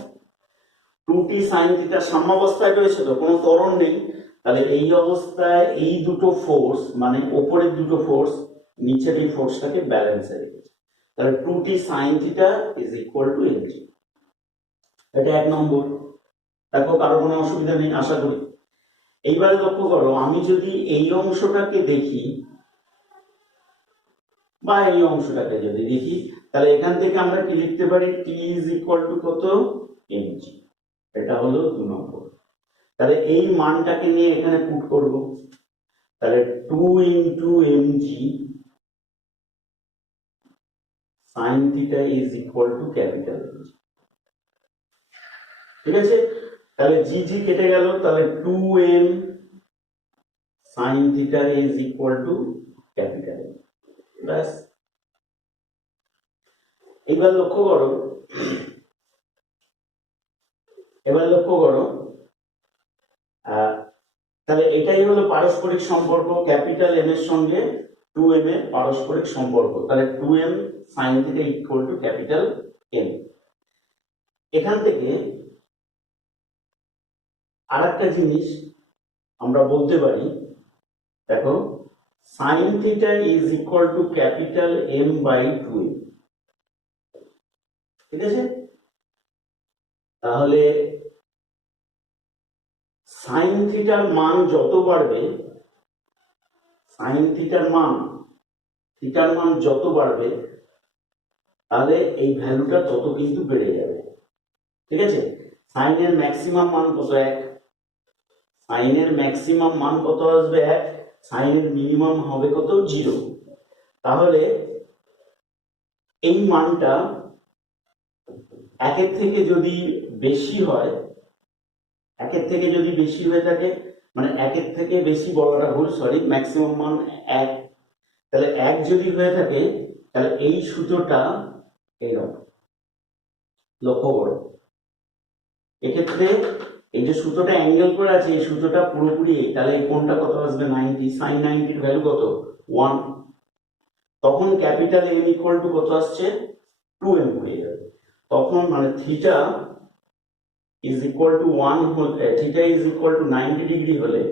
2t সাইন থিটা সাম্যাবস্থায় রয়েছে, তো কোনো ত্বরণ নেই, তাহলে এই অবস্থায় এই দুটো ফোর্স মানে উপরের দুটো ফোর্স নিচের এই ফোর্সটাকে ব্যালেন্সে রেখেছে, তাহলে 2t sign theta is equal two mg। এটা এক নম্বর। দেখো কারো কোনো অসুবিধা নেই আশা করি। এইবারে লক্ষ্য করো, আমি যদি এই অংশটাকে দেখি বা এই অংশটাকে যদি দেখি, তাহলে এখান থেকে আমরা কি লিখতে পারি, t ইজ ইকুয়াল টু কত, mg। এটা হলো 2 নম্বর। তাহলে এই মানটাকে নিয়ে এখানে পুট করব, তাহলে 2 into mg sign theta is equal to capital mg, ঠিক আছে। তাহলে জি জি কেটে গেল, তাহলে 2m sine theta is equal to capital m। ব্যাস। এবার লক্ষ্য করো, তাহলে এটাই হলো পারস্পরিক সম্পর্ক ক্যাপিটাল এম এর সঙ্গে 2m এর পারস্পরিক সম্পর্ক, তাহলে 2m sine theta equal to capital m। এখান থেকে আরেকটা জিনিস আমরা বলতে পারি, দেখো sine theta is equal to capital m by 2m, ঠিক আছে। তাহলে সাইন থিটার মান যত বাড়বে, সাইন থিটার মান যত বাড়বে, তাহলে এই ভ্যালুটা তত কিন্তু বেড়ে যাবে, ঠিক আছে। সাইনের ম্যাক্সিমাম মান কত, 1, সাইনের ম্যাক্সিমাম মান কত আসবে 1, সাইনের মিনিমাম হবে কত, 0। তাহলে এই মানটা 1 এর থেকে যদি বেশি হয়, 1 এর থেকে যদি বেশি হয়ে থাকে, মানে 1 এর থেকে বেশি বলাটা ভুল, সরি, ম্যাক্সিমাম মান 1, তাহলে 1 যদি হয়ে থাকে, তাহলে এই সুতোটা এইরকম, লক্ষ্য করো। এক্ষেত্রে এই যে সুতোটা অ্যাঙ্গেল করে আছে, এই সুতোটা পুরোপুরি, তাহলে এই কোণটা কত আসবে, 90, সাইন 90 এর ভ্যালু কত, 1। তখন ক্যাপিটাল M ইকুয়াল টু কত আসছে, 2m হয়ে যাবে। তখন মানে থিটা ইজ ইকুয়াল টু 1 হলে, theta is equal to 90 degree হলে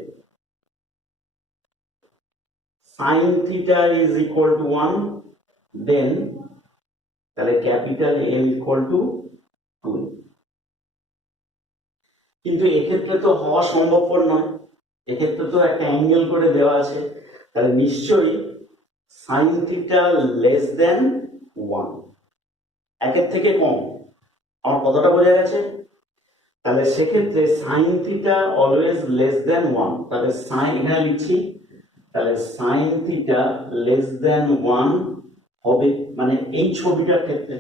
sine theta is equal to 1, then তাহলে capital M equal to 2m। কিন্তু এক্ষেত্রে তো হওয়া সম্ভবপর নয়, এক্ষেত্রে তো একটা অ্যাঙ্গেল করে দেওয়া আছে, তাহলে নিশ্চয়ই সাইন থিটা লেস দেন 1, 1 এর থেকে কম। আমার কথাটা বোঝা গেছে? তাহলে সেক্ষেত্রে sine theta always less than 1, তাহলে সাইন এখানে লিখছি, তাহলে সাইন থিটা লেস দেন 1 হবে, মানে এই ছবিটার ক্ষেত্রে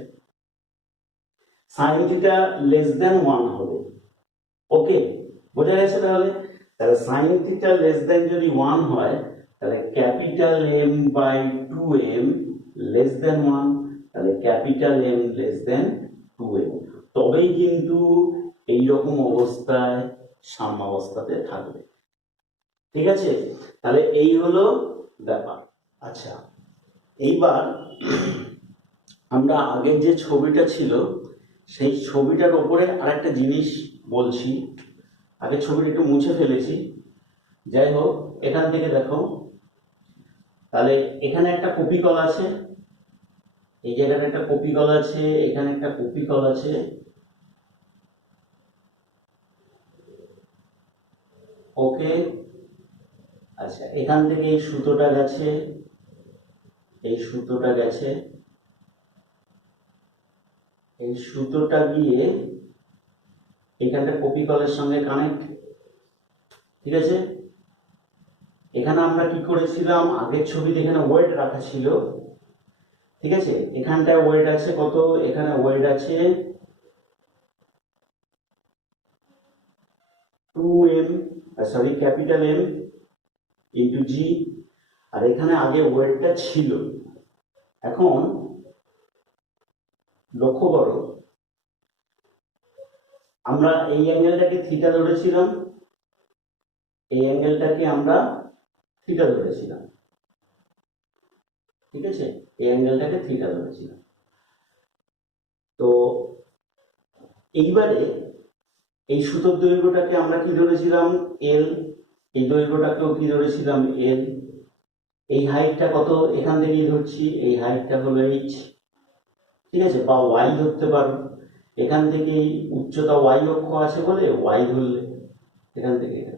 সাইন থিটা লেস দেন 1 হবে। ওকে, বোঝা গেছে? তাহলে সাইন থিটা লেস দেন যদি 1 হয়, তাহলে capital M by 2m less than 1, তাহলে capital M less than 2m, তবেই কিন্তু এইরকম অবস্থায় সাম্যাবস্থাতে থাকবে। ঠিক আছে, তাহলে এই হলো ব্যাপার। আচ্ছা, এইবার আমরা আগের যে ছবিটা ছিল সেই ছবিটার উপরে আরেকটা জিনিস বলছি। আগের ছবিটা একটু মুছে ফেলেছি, যাই হোক এখান থেকে দেখো, তাহলে এখানে একটা কপি কল আছে, এই জায়গায় একটা কপি কল আছে, এখানে একটা কপি কল আছে, ওকে। আচ্ছা, এখান থেকে এই সুতোটা গেছে, এই সুতোটা গেছে, এই সুতোটা গিয়ে এখানটা কপি কলের সঙ্গে কানেক্ট। ঠিক আছে, এখানে আমরা কি করেছিলাম, আগের ছবিতে এখানে ওয়েট রাখা ছিল। ঠিক আছে, এখানটায় ওয়েট আছে কত, এখানে ওয়েট আছে 2m, sorry capital M into G, আর এখানে আগে ওয়েটটা ছিল। এখন লক্ষ্য করো, আমরা এই অ্যাঙ্গেলটাকে থিটা ধরেছিলাম, এই অ্যাঙ্গেলটাকে আমরা থিটা ধরেছিলাম। ঠিক আছে, এই অ্যাঙ্গেলটাকে থিটা ধরেছিলাম। তো এইবারে এই সুতোর দৈর্ঘ্যটাকে আমরা কি ধরেছিলাম, L, এই দৈর্ঘ্যটাকেও কি ধরেছিলাম, L। এই হাইটটা কত, এখান থেকেই ধরছি, এই হাইটটা হলো H। ঠিক আছে, বা Y ধরতে পারো, এখান থেকে উচ্চতা Y অক্ষ আছে বলে Y ধরলে এখান থেকে এটা,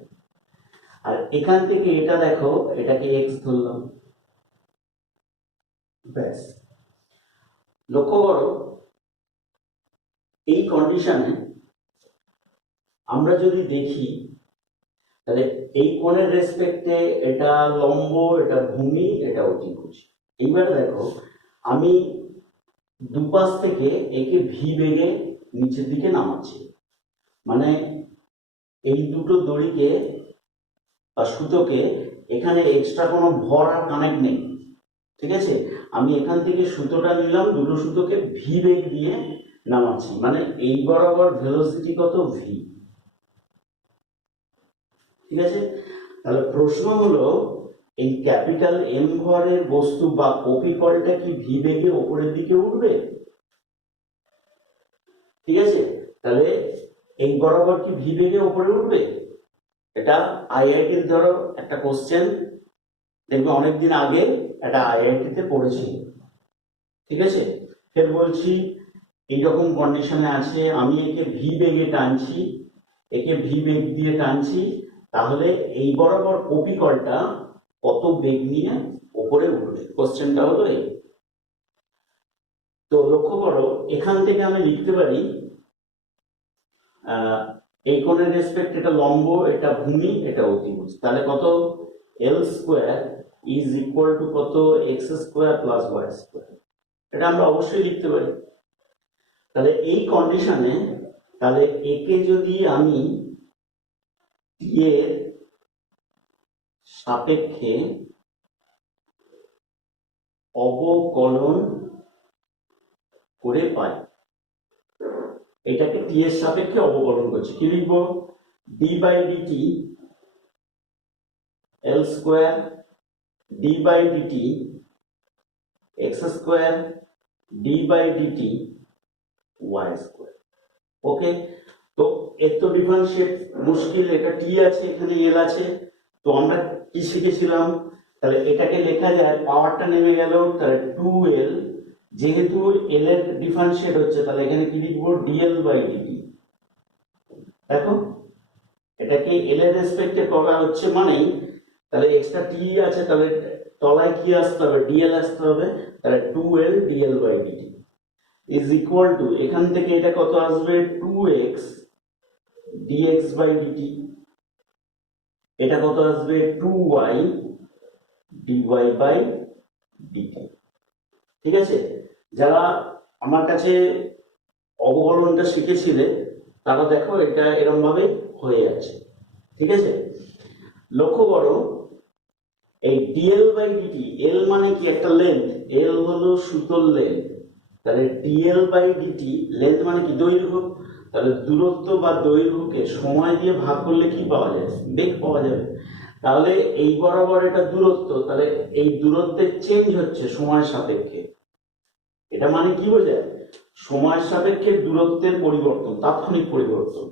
আর এখান থেকে এটা দেখো, এটাকে X ধরলাম, ব্যাস। লক্ষ্য করো, এই কন্ডিশনে আমরা যদি দেখি, তাহলে এই কোণের রেসপেক্টে এটা লম্ব, এটা ভূমি, এটা অতিভুজ। এইবার দেখো, আমি দুপাশ থেকে একে ভি বেগে নিচের দিকে নামাচ্ছি, মানে এই দুটো দড়িকে বা সুতোকে এখানে এক্সট্রা কোনো ভর আর কানেক্ট নেই। ঠিক আছে, আমি এখান থেকে সুতোটা নিলাম, দুটো সুতোকে ভি বেগ দিয়ে নামাচ্ছি, মানে এই বরাবর ভেলোসিটি কত, ভি। ঠিক আছে, তাহলে প্রশ্ন হলো, এই ক্যাপিটাল M ভরের বস্তু বা কপি কলটা কি ভি বেগে উপরের দিকে উঠবে? ঠিক আছে, তাহলে এই বরাবর কি ভি বেগে উপরে উঠবে? এটা আইআইটির ধরো একটা কোশ্চেন, দেখবে অনেকদিন আগে এটা আইআইটিতে পড়েছি। ঠিক আছে, ফের বলছি, এইরকম কন্ডিশনে আছে, আমি একে ভি বেগে টানছি, একে ভি বেগ দিয়ে টানছি, তাহলে এই বরাবর কপি কলটা কত বেগ নিয়ে উপরে উঠবে? কোশ্চেনটা হলো এই। তো লক্ষ্য করো, এখান থেকে আমি লিখতে পারি এই কোণের রেসপেক্ট, এটা লম্ব, এটা ভূমি, এটা অতিভুজ, তাহলে কত, L square is equal to কত, X square plus Y square. এটা আমরা অবশ্যই লিখতে পারি। তাহলে এই কন্ডিশনে, তাহলে একে যদি আমি টি এর সাপেক্ষে অবকলন করে পাই, এটাকে টি এর সাপেক্ষে অবকলন করছি, কি লিখবো, D by DT L square, D by DT X square, D by DT Y square. Okay, তো এর তো ডিফারেন্সিয়েট মুশকিল, এটা টি আছে, এখানে এল আছে, তো আমরা কি শিখেছিলাম, তাহলে এটাকে লেখা যায়, পাওয়ারটা নেমে গেল, তাহলে 2L, যেহেতু এল এর ডিফারেন্সিয়েট হচ্ছে, তাহলে এখানে কি লিখবো, ডিএল বাই ডিটি। দেখো, এটাকে এল এর রেসপেক্টে করা হচ্ছে, মানেই তাহলে এক্সট্রা টি আছে, তাহলে তলায় কি আসতে হবে, ডিএল আসতে হবে, তাহলে 2L d l by d t is equal to, এখান থেকে এটা কত আসবে, 2x dx বাই ডিটি, এটা কত আসবে, 2y dy বাই ডিটি। ঠিক আছে, যারা আমার কাছে অবকলনটা শিখেছিলে তারা দেখো এটা এরকম ভাবে হয়ে যাচ্ছে। ঠিক আছে, লক্ষ্য করো, এই ডিএল বাই ডিটি, এল মানে কি, একটা লেন্থ, এল হলো সুতোর লেন্থ, তাহলে ডিএল বাই ডিটি, লেন্থ মানে কি, দৈর্ঘ্য, তাহলে দূরত্ব বা দৈর্ঘ্যকে সময় দিয়ে ভাগ করলে কি পাওয়া যায়? বেগ পাওয়া যাবে। তাহলে এই বরাবর এটা দূরত্ব, তাহলে এই দূরত্বের চেঞ্জ হচ্ছে সময়ের সাপেক্ষে। এটা মানে কি বোঝায়? সময়ের সাপেক্ষে দূরত্বের পরিবর্তন, তাৎক্ষণিক পরিবর্তন।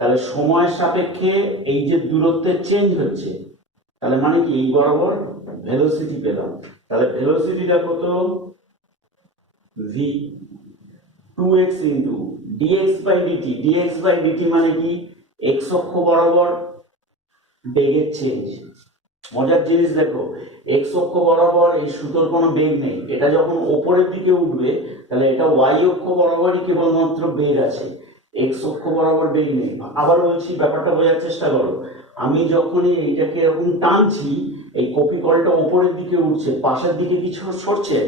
তাহলে সময়ের সাপেক্ষে এই যে দূরত্বের চেঞ্জ হচ্ছে, তাহলে মানে কি এই বরাবর ভেলোসিটি পেলাম। তাহলে ভেলোসিটিটা কত? V 2x into dx by dt। dx by dt মানে কি? x অক্ষ বরাবর বেগের চেঞ্জ। মজার জিনিস দেখো, x অক্ষ বরাবর এই সুতোর কোনো বেগ নেই, এটা যখন ওপরের দিকে উঠবে তাহলে এটা y অক্ষ বরাবরই কেবলমাত্র বেগ আছে, x অক্ষ বরাবর বেগ নেই। আবার বলছি, ব্যাপারটা বোঝার চেষ্টা করো। আমি যখনই এইটাকে এরকম টানছি, এই কপি কলটা ওপরের দিকে উঠছে, পাশের দিকে কিছু সরছে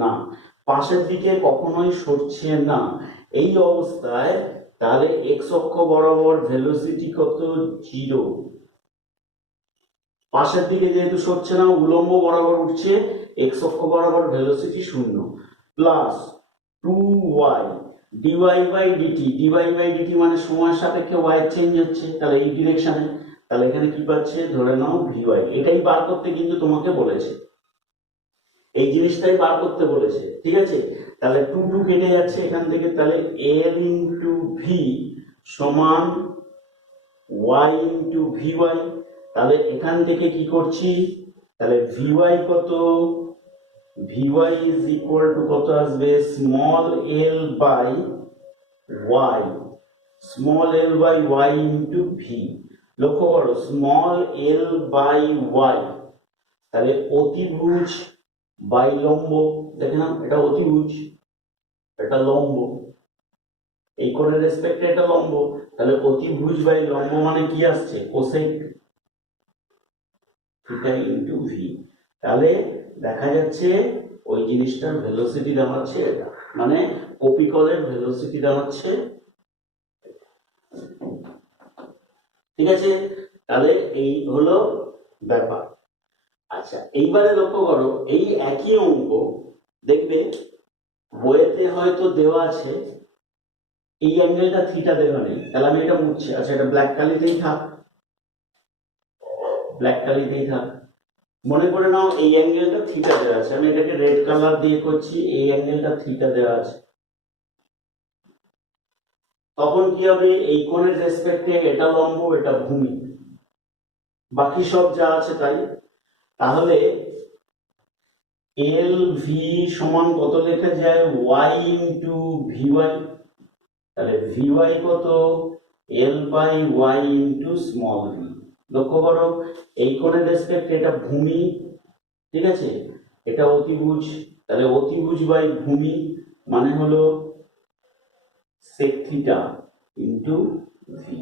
না, পাশের দিকে কখনোই সরছে না। এই অবস্থায় তাহলে x অক্ষ বরাবর ভেলোসিটি কত? 0। পাশের দিকে যেহেতু সরছে না, উলম্ব বরাবর উঠছে, x অক্ষ বরাবর velocity 0 plus 2y dy by dt। dy by dt মানে সময়ের সাপেক্ষে y এর চেঞ্জ হচ্ছে, তাহলে এই ডিরেকশনে। তাহলে এখানে কি পাচ্ছে? ধরে নাও vy। এটাই বার করতে কিন্তু তোমাকে বলেছে, এই জিনিসটাই বার করতে বলেছে, ঠিক আছে? তাহলে 2 2 কেটে যাচ্ছে এখান থেকে, তাহলে l ইন্টু ভি সমান y ইন্টু vy। তাহলে এখান থেকে কি করছি? তাহলে vy কত? vy ইজ ইকুয়াল টু কত আসবে? Small l by y, small l by y into v. লক্ষ্য করো, স্মল l বাই y, তাহলে অতিভুজ বাই লম্ব। দেখে নাও, এটা অতিভুজ, এটা লম্ব, এই কোণের রেসপেক্টে এটা লম্ব। তাহলে অতিভুজ বাই লম্ব মানে কি আসছে? Cosec theta into V. তাহলে দেখা যাচ্ছে ওই জিনিসটার ভেলোসিটি দাঁড়াচ্ছে এটা, মানে কপিকলের ভেলোসিটি দাঁড়াচ্ছে, ঠিক আছে? তাহলে এই হলো ব্যাপার। আচ্ছা, এইবারে লক্ষ্য করো, এই একই অঙ্ক দেখবে বইয়েতে হয়তো দেওয়া আছে এই অ্যাঙ্গেলটা থিটা দেওয়া নেই, তাহলে আমি এটা মুছছি। আচ্ছা, এটা ব্ল্যাক কালিতেই থাক, ব্ল্যাক কালিতেই থাক। মনে করে নাও এই অ্যাঙ্গেলটা থিটা দেওয়া আছে, আমি এটাকে রেড কালার দিয়ে করছি, এই অ্যাঙ্গেলটা থিটা দেওয়া আছে। তখন কি হবে? এই কোণের রেসপেক্টে এটা লম্ব, এটা ভূমি, বাকি সব যা আছে তাই। তাহলে এল ভি সমান কত লেখা যায়? y into v y. তাহলে ভিওয়াই কত? L by y into small v. লক্ষ্য করো, এই কোণের রেসপেক্ট এটা ভূমি, ঠিক আছে, এটা অতিভুজ, তাহলে অতিভুজ বাই ভূমি মানে হলো sec থিটা ইন্টু ভি।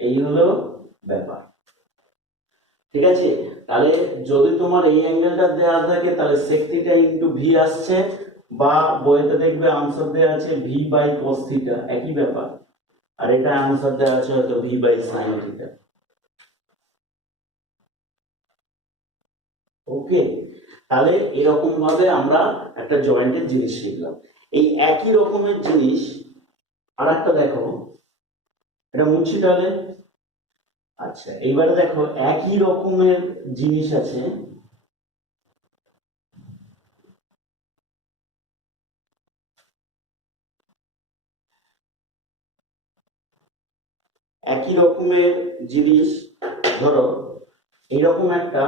এই হলো ব্যাপার, ঠিক আছে? তাহলে যদি তোমার এই অ্যাঙ্গেলটা দেওয়া থাকে তাহলে sec থিটা ইন্টু ভি আসছে, বা বইতে দেখবে আনসার দেওয়া আছে ভি বাই cos থিটা, একই ব্যাপার। আর এটা আনসার দেওয়া আছে হয়তো ভি বাই sin থিটা। ওকে, তাহলে এরকম ভাবে আমরা একটা জয়েন্টের জিনিস শিখলাম। এই একই রকমের জিনিস আর একটা দেখো, এটা মুছছি তাহলে। আচ্ছা, এইবারে দেখো একই রকমের জিনিস আছে, একই রকমের জিনিস। ধরো এইরকম একটা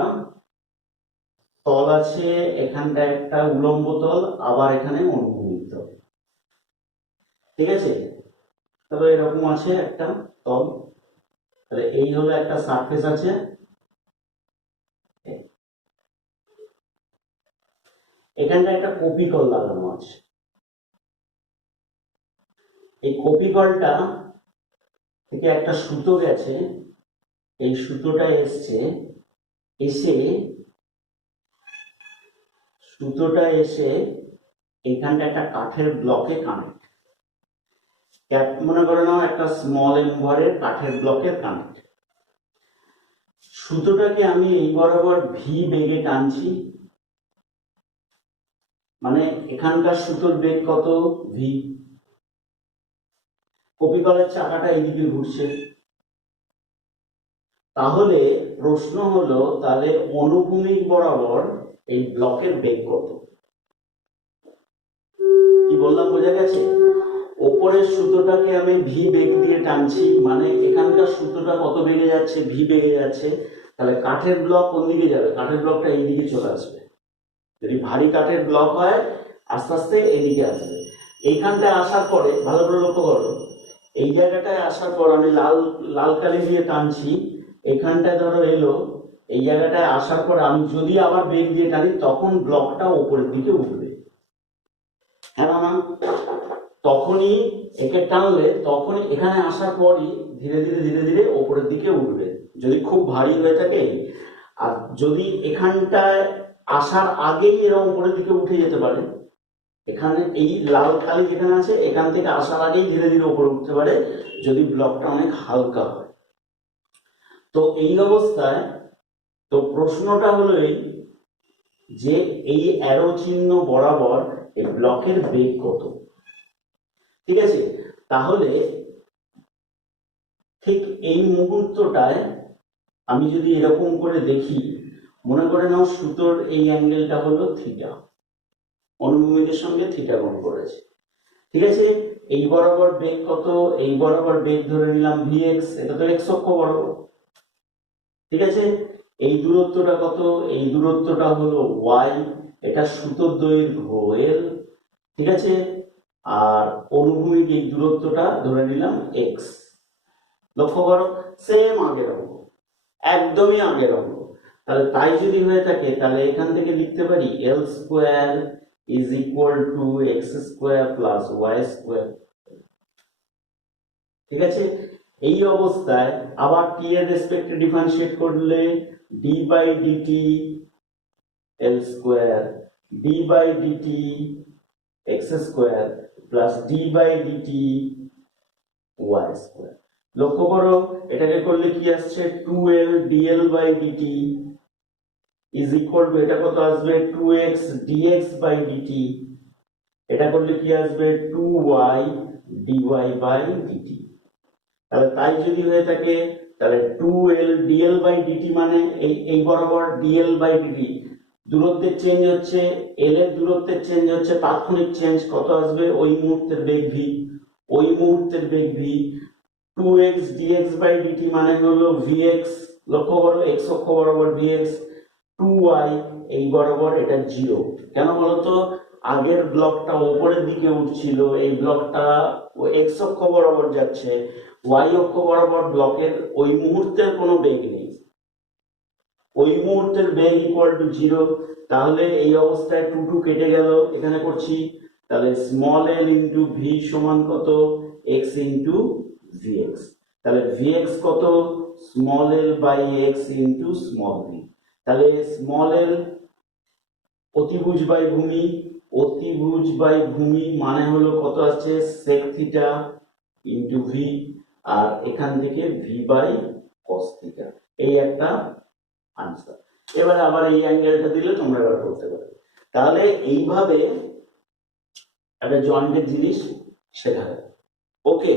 তল আছে, এখানটা একটা উলম্ব তল, আবার এখানে অনুভূমিক তল, ঠিক আছে? তবে এরকম আছে একটা তল, তাহলে এই হলো একটা সারফেস আছে, এখানটা একটা কপিকল লাগানো আছে। এই কপিকলটা থেকে একটা সুতো গেছে, এই সুতোটা এসছে, এসে সুতোটা এসে এখানটা একটা কাঠের ব্লকে কানেক্ট, মনে করে নাও একটা স্মল এম ভরের কাঠের ব্লকের কানেক্ট। সুতোটাকে আমি এই বরাবর ভি বেগে টানছি, মানে এখানকার সুতোর বেগ কত, ভি। কপি করার চাকাটা এইদিকে ঘুরছে। তাহলে প্রশ্ন হলো, তাহলে অনুভূমিক বরাবর এই ব্লকের বেগ কত? কি বললাম বোঝা গেছে? ওপরের সুতোটাকে আমি ভি বেগ দিয়ে টানছি, মানে এখানকার সুতোটা কত বেগে যাচ্ছে, ভি বেগে যাচ্ছে। তাহলে কাঠের ব্লক কোন দিকে যাবে? কাঠের ব্লকটা এই দিকে চলে আসবে। যদি ভারী কাঠের ব্লক হয় আস্তে আস্তে এদিকে আসবে। এইখানটায় আসার পরে ভালো করে লক্ষ্য করো, এই জায়গাটায় আসার পর আমি লাল লাল কালি দিয়ে টানছি, এখানটায় ধরো এলো, এই জায়গাটায় আসার পর আমি যদি আবার বেগ দিয়ে টানি তখন ব্লকটা উপরের দিকে উঠবে। হ্যাঁ না? তখনই একে টানলে তখনই এখানে আসার পরই ধীরে ধীরে ধীরে ধীরে ওপরের দিকে উঠবে, যদি খুব ভারী হয়ে থাকে। আর যদি এখানটায় আসার আগেই এরকম উপরের দিকে উঠে যেতে পারে, এখানে এই লাল কালি যেখানে আছে এখান থেকে আসার আগেই ধীরে ধীরে উপরে উঠতে পারে, যদি ব্লকটা অনেক হালকা হয়। তো এই অবস্থায় তো প্রশ্নটা হলো এই যে এই অ্যারো চিহ্ন বরাবর এই ব্লকের বেগ কত। ঠিক আছে, তাহলে ঠিক এই মুহূর্তটায় আমি যদি এরকম করে দেখি, মনে করে নাও সুতোর এই অ্যাঙ্গেলটা হলো থিটা, অনুভূমিকের সঙ্গে থিটা কোণ করেছে। ঠিক আছে, এই বরাবর বেগ কত? এই বরাবর বেগ ধরে নিলাম ভিএক্স, এটা তো এক্স অক্ষ বরাবর। ঠিক আছে, এই দূরত্বটা কত? এই দূরত্বটা হলো ওয়াই, এটা সুতোর দৈর্ঘ্য এল। ঠিক আছে, আর অনুভূমিক এই দূরত্বটা ধরে নিলাম এক্স। লক্ষ্য করো, সেম আগের অঙ্ক, একদমই আগের অঙ্ক। তাহলে তাই যদি হয়ে থাকে তাহলে এখান থেকে লিখতে পারি L square is equal to X square plus Y square. ঠিক আছে, এই অবস্থায় আবার টি এর রেসপেক্টে ডিফারেন্সিয়েট করলে D by DT L square D by DT X square plus D by DT Y square. লক্ষ্য করো, এটাকে করলে কি আসছে, 2l dl by dt is equal to, এটা কত আসবে, 2x dx বাই dt। এটা করলে কি আসবে, 2y dy বাই dt। তাহলে তাই যদি হয়ে থাকে তাহলে 2l dl বাই dt মানে এই বরাবর dl বাই dt, দূরত্বের চেঞ্জ হচ্ছে, l এর দূরত্বের চেঞ্জ হচ্ছে, তাৎক্ষণিক চেঞ্জ কত আসবে, ওই মুহূর্তের বেগ v, ওই মুহূর্তের বেগ v। 2x dx by dt মানে হলো vx, লক্ষ্য করো x অক্ষ বরাবর vx, 2y এই বরাবর এটা 0। কেন বলতো, আগের ব্লকটা উপরের দিকে উঠছিল, এই ব্লকটা x অক্ষ বরাবর যাচ্ছে, y অক্ষ বরাবর ব্লকের ওই মুহূর্তের কোনো বেগ নেই, ওই মুহূর্তের বেগ ইকুয়াল টু 0। তাহলে এই অবস্থায় 2 2 কেটে গেল, এখানে করছি, তাহলে স্মল l ইন্টু v সমান কত, x ইন্টু vx। তাহলে vx কত, small l by x into small v। তাহলে স্মল l অতিভুজ বাই ভূমি, অতিভুজ বাই ভূমি মানে হলো কত আছে, sec থিটা ইন্টু v, আর এখান থেকে v বাই cos থিটা, এই একটা আনসার। এবারে আবার এই অ্যাঙ্গেলটা দিলে তোমরা এবার করতে পারবে। তাহলে এইভাবে একটা জয়েন্টের জিনিস শেখা যায়। ওকে,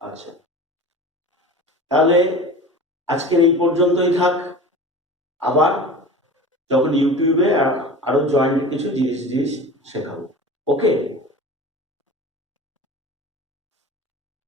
আচ্ছা, তাহলে আজকের এই পর্যন্তই থাক। আবার যখন ইউটিউবে আরো জয়েন্টের কিছু জিনিস শেখাবো। ওকে।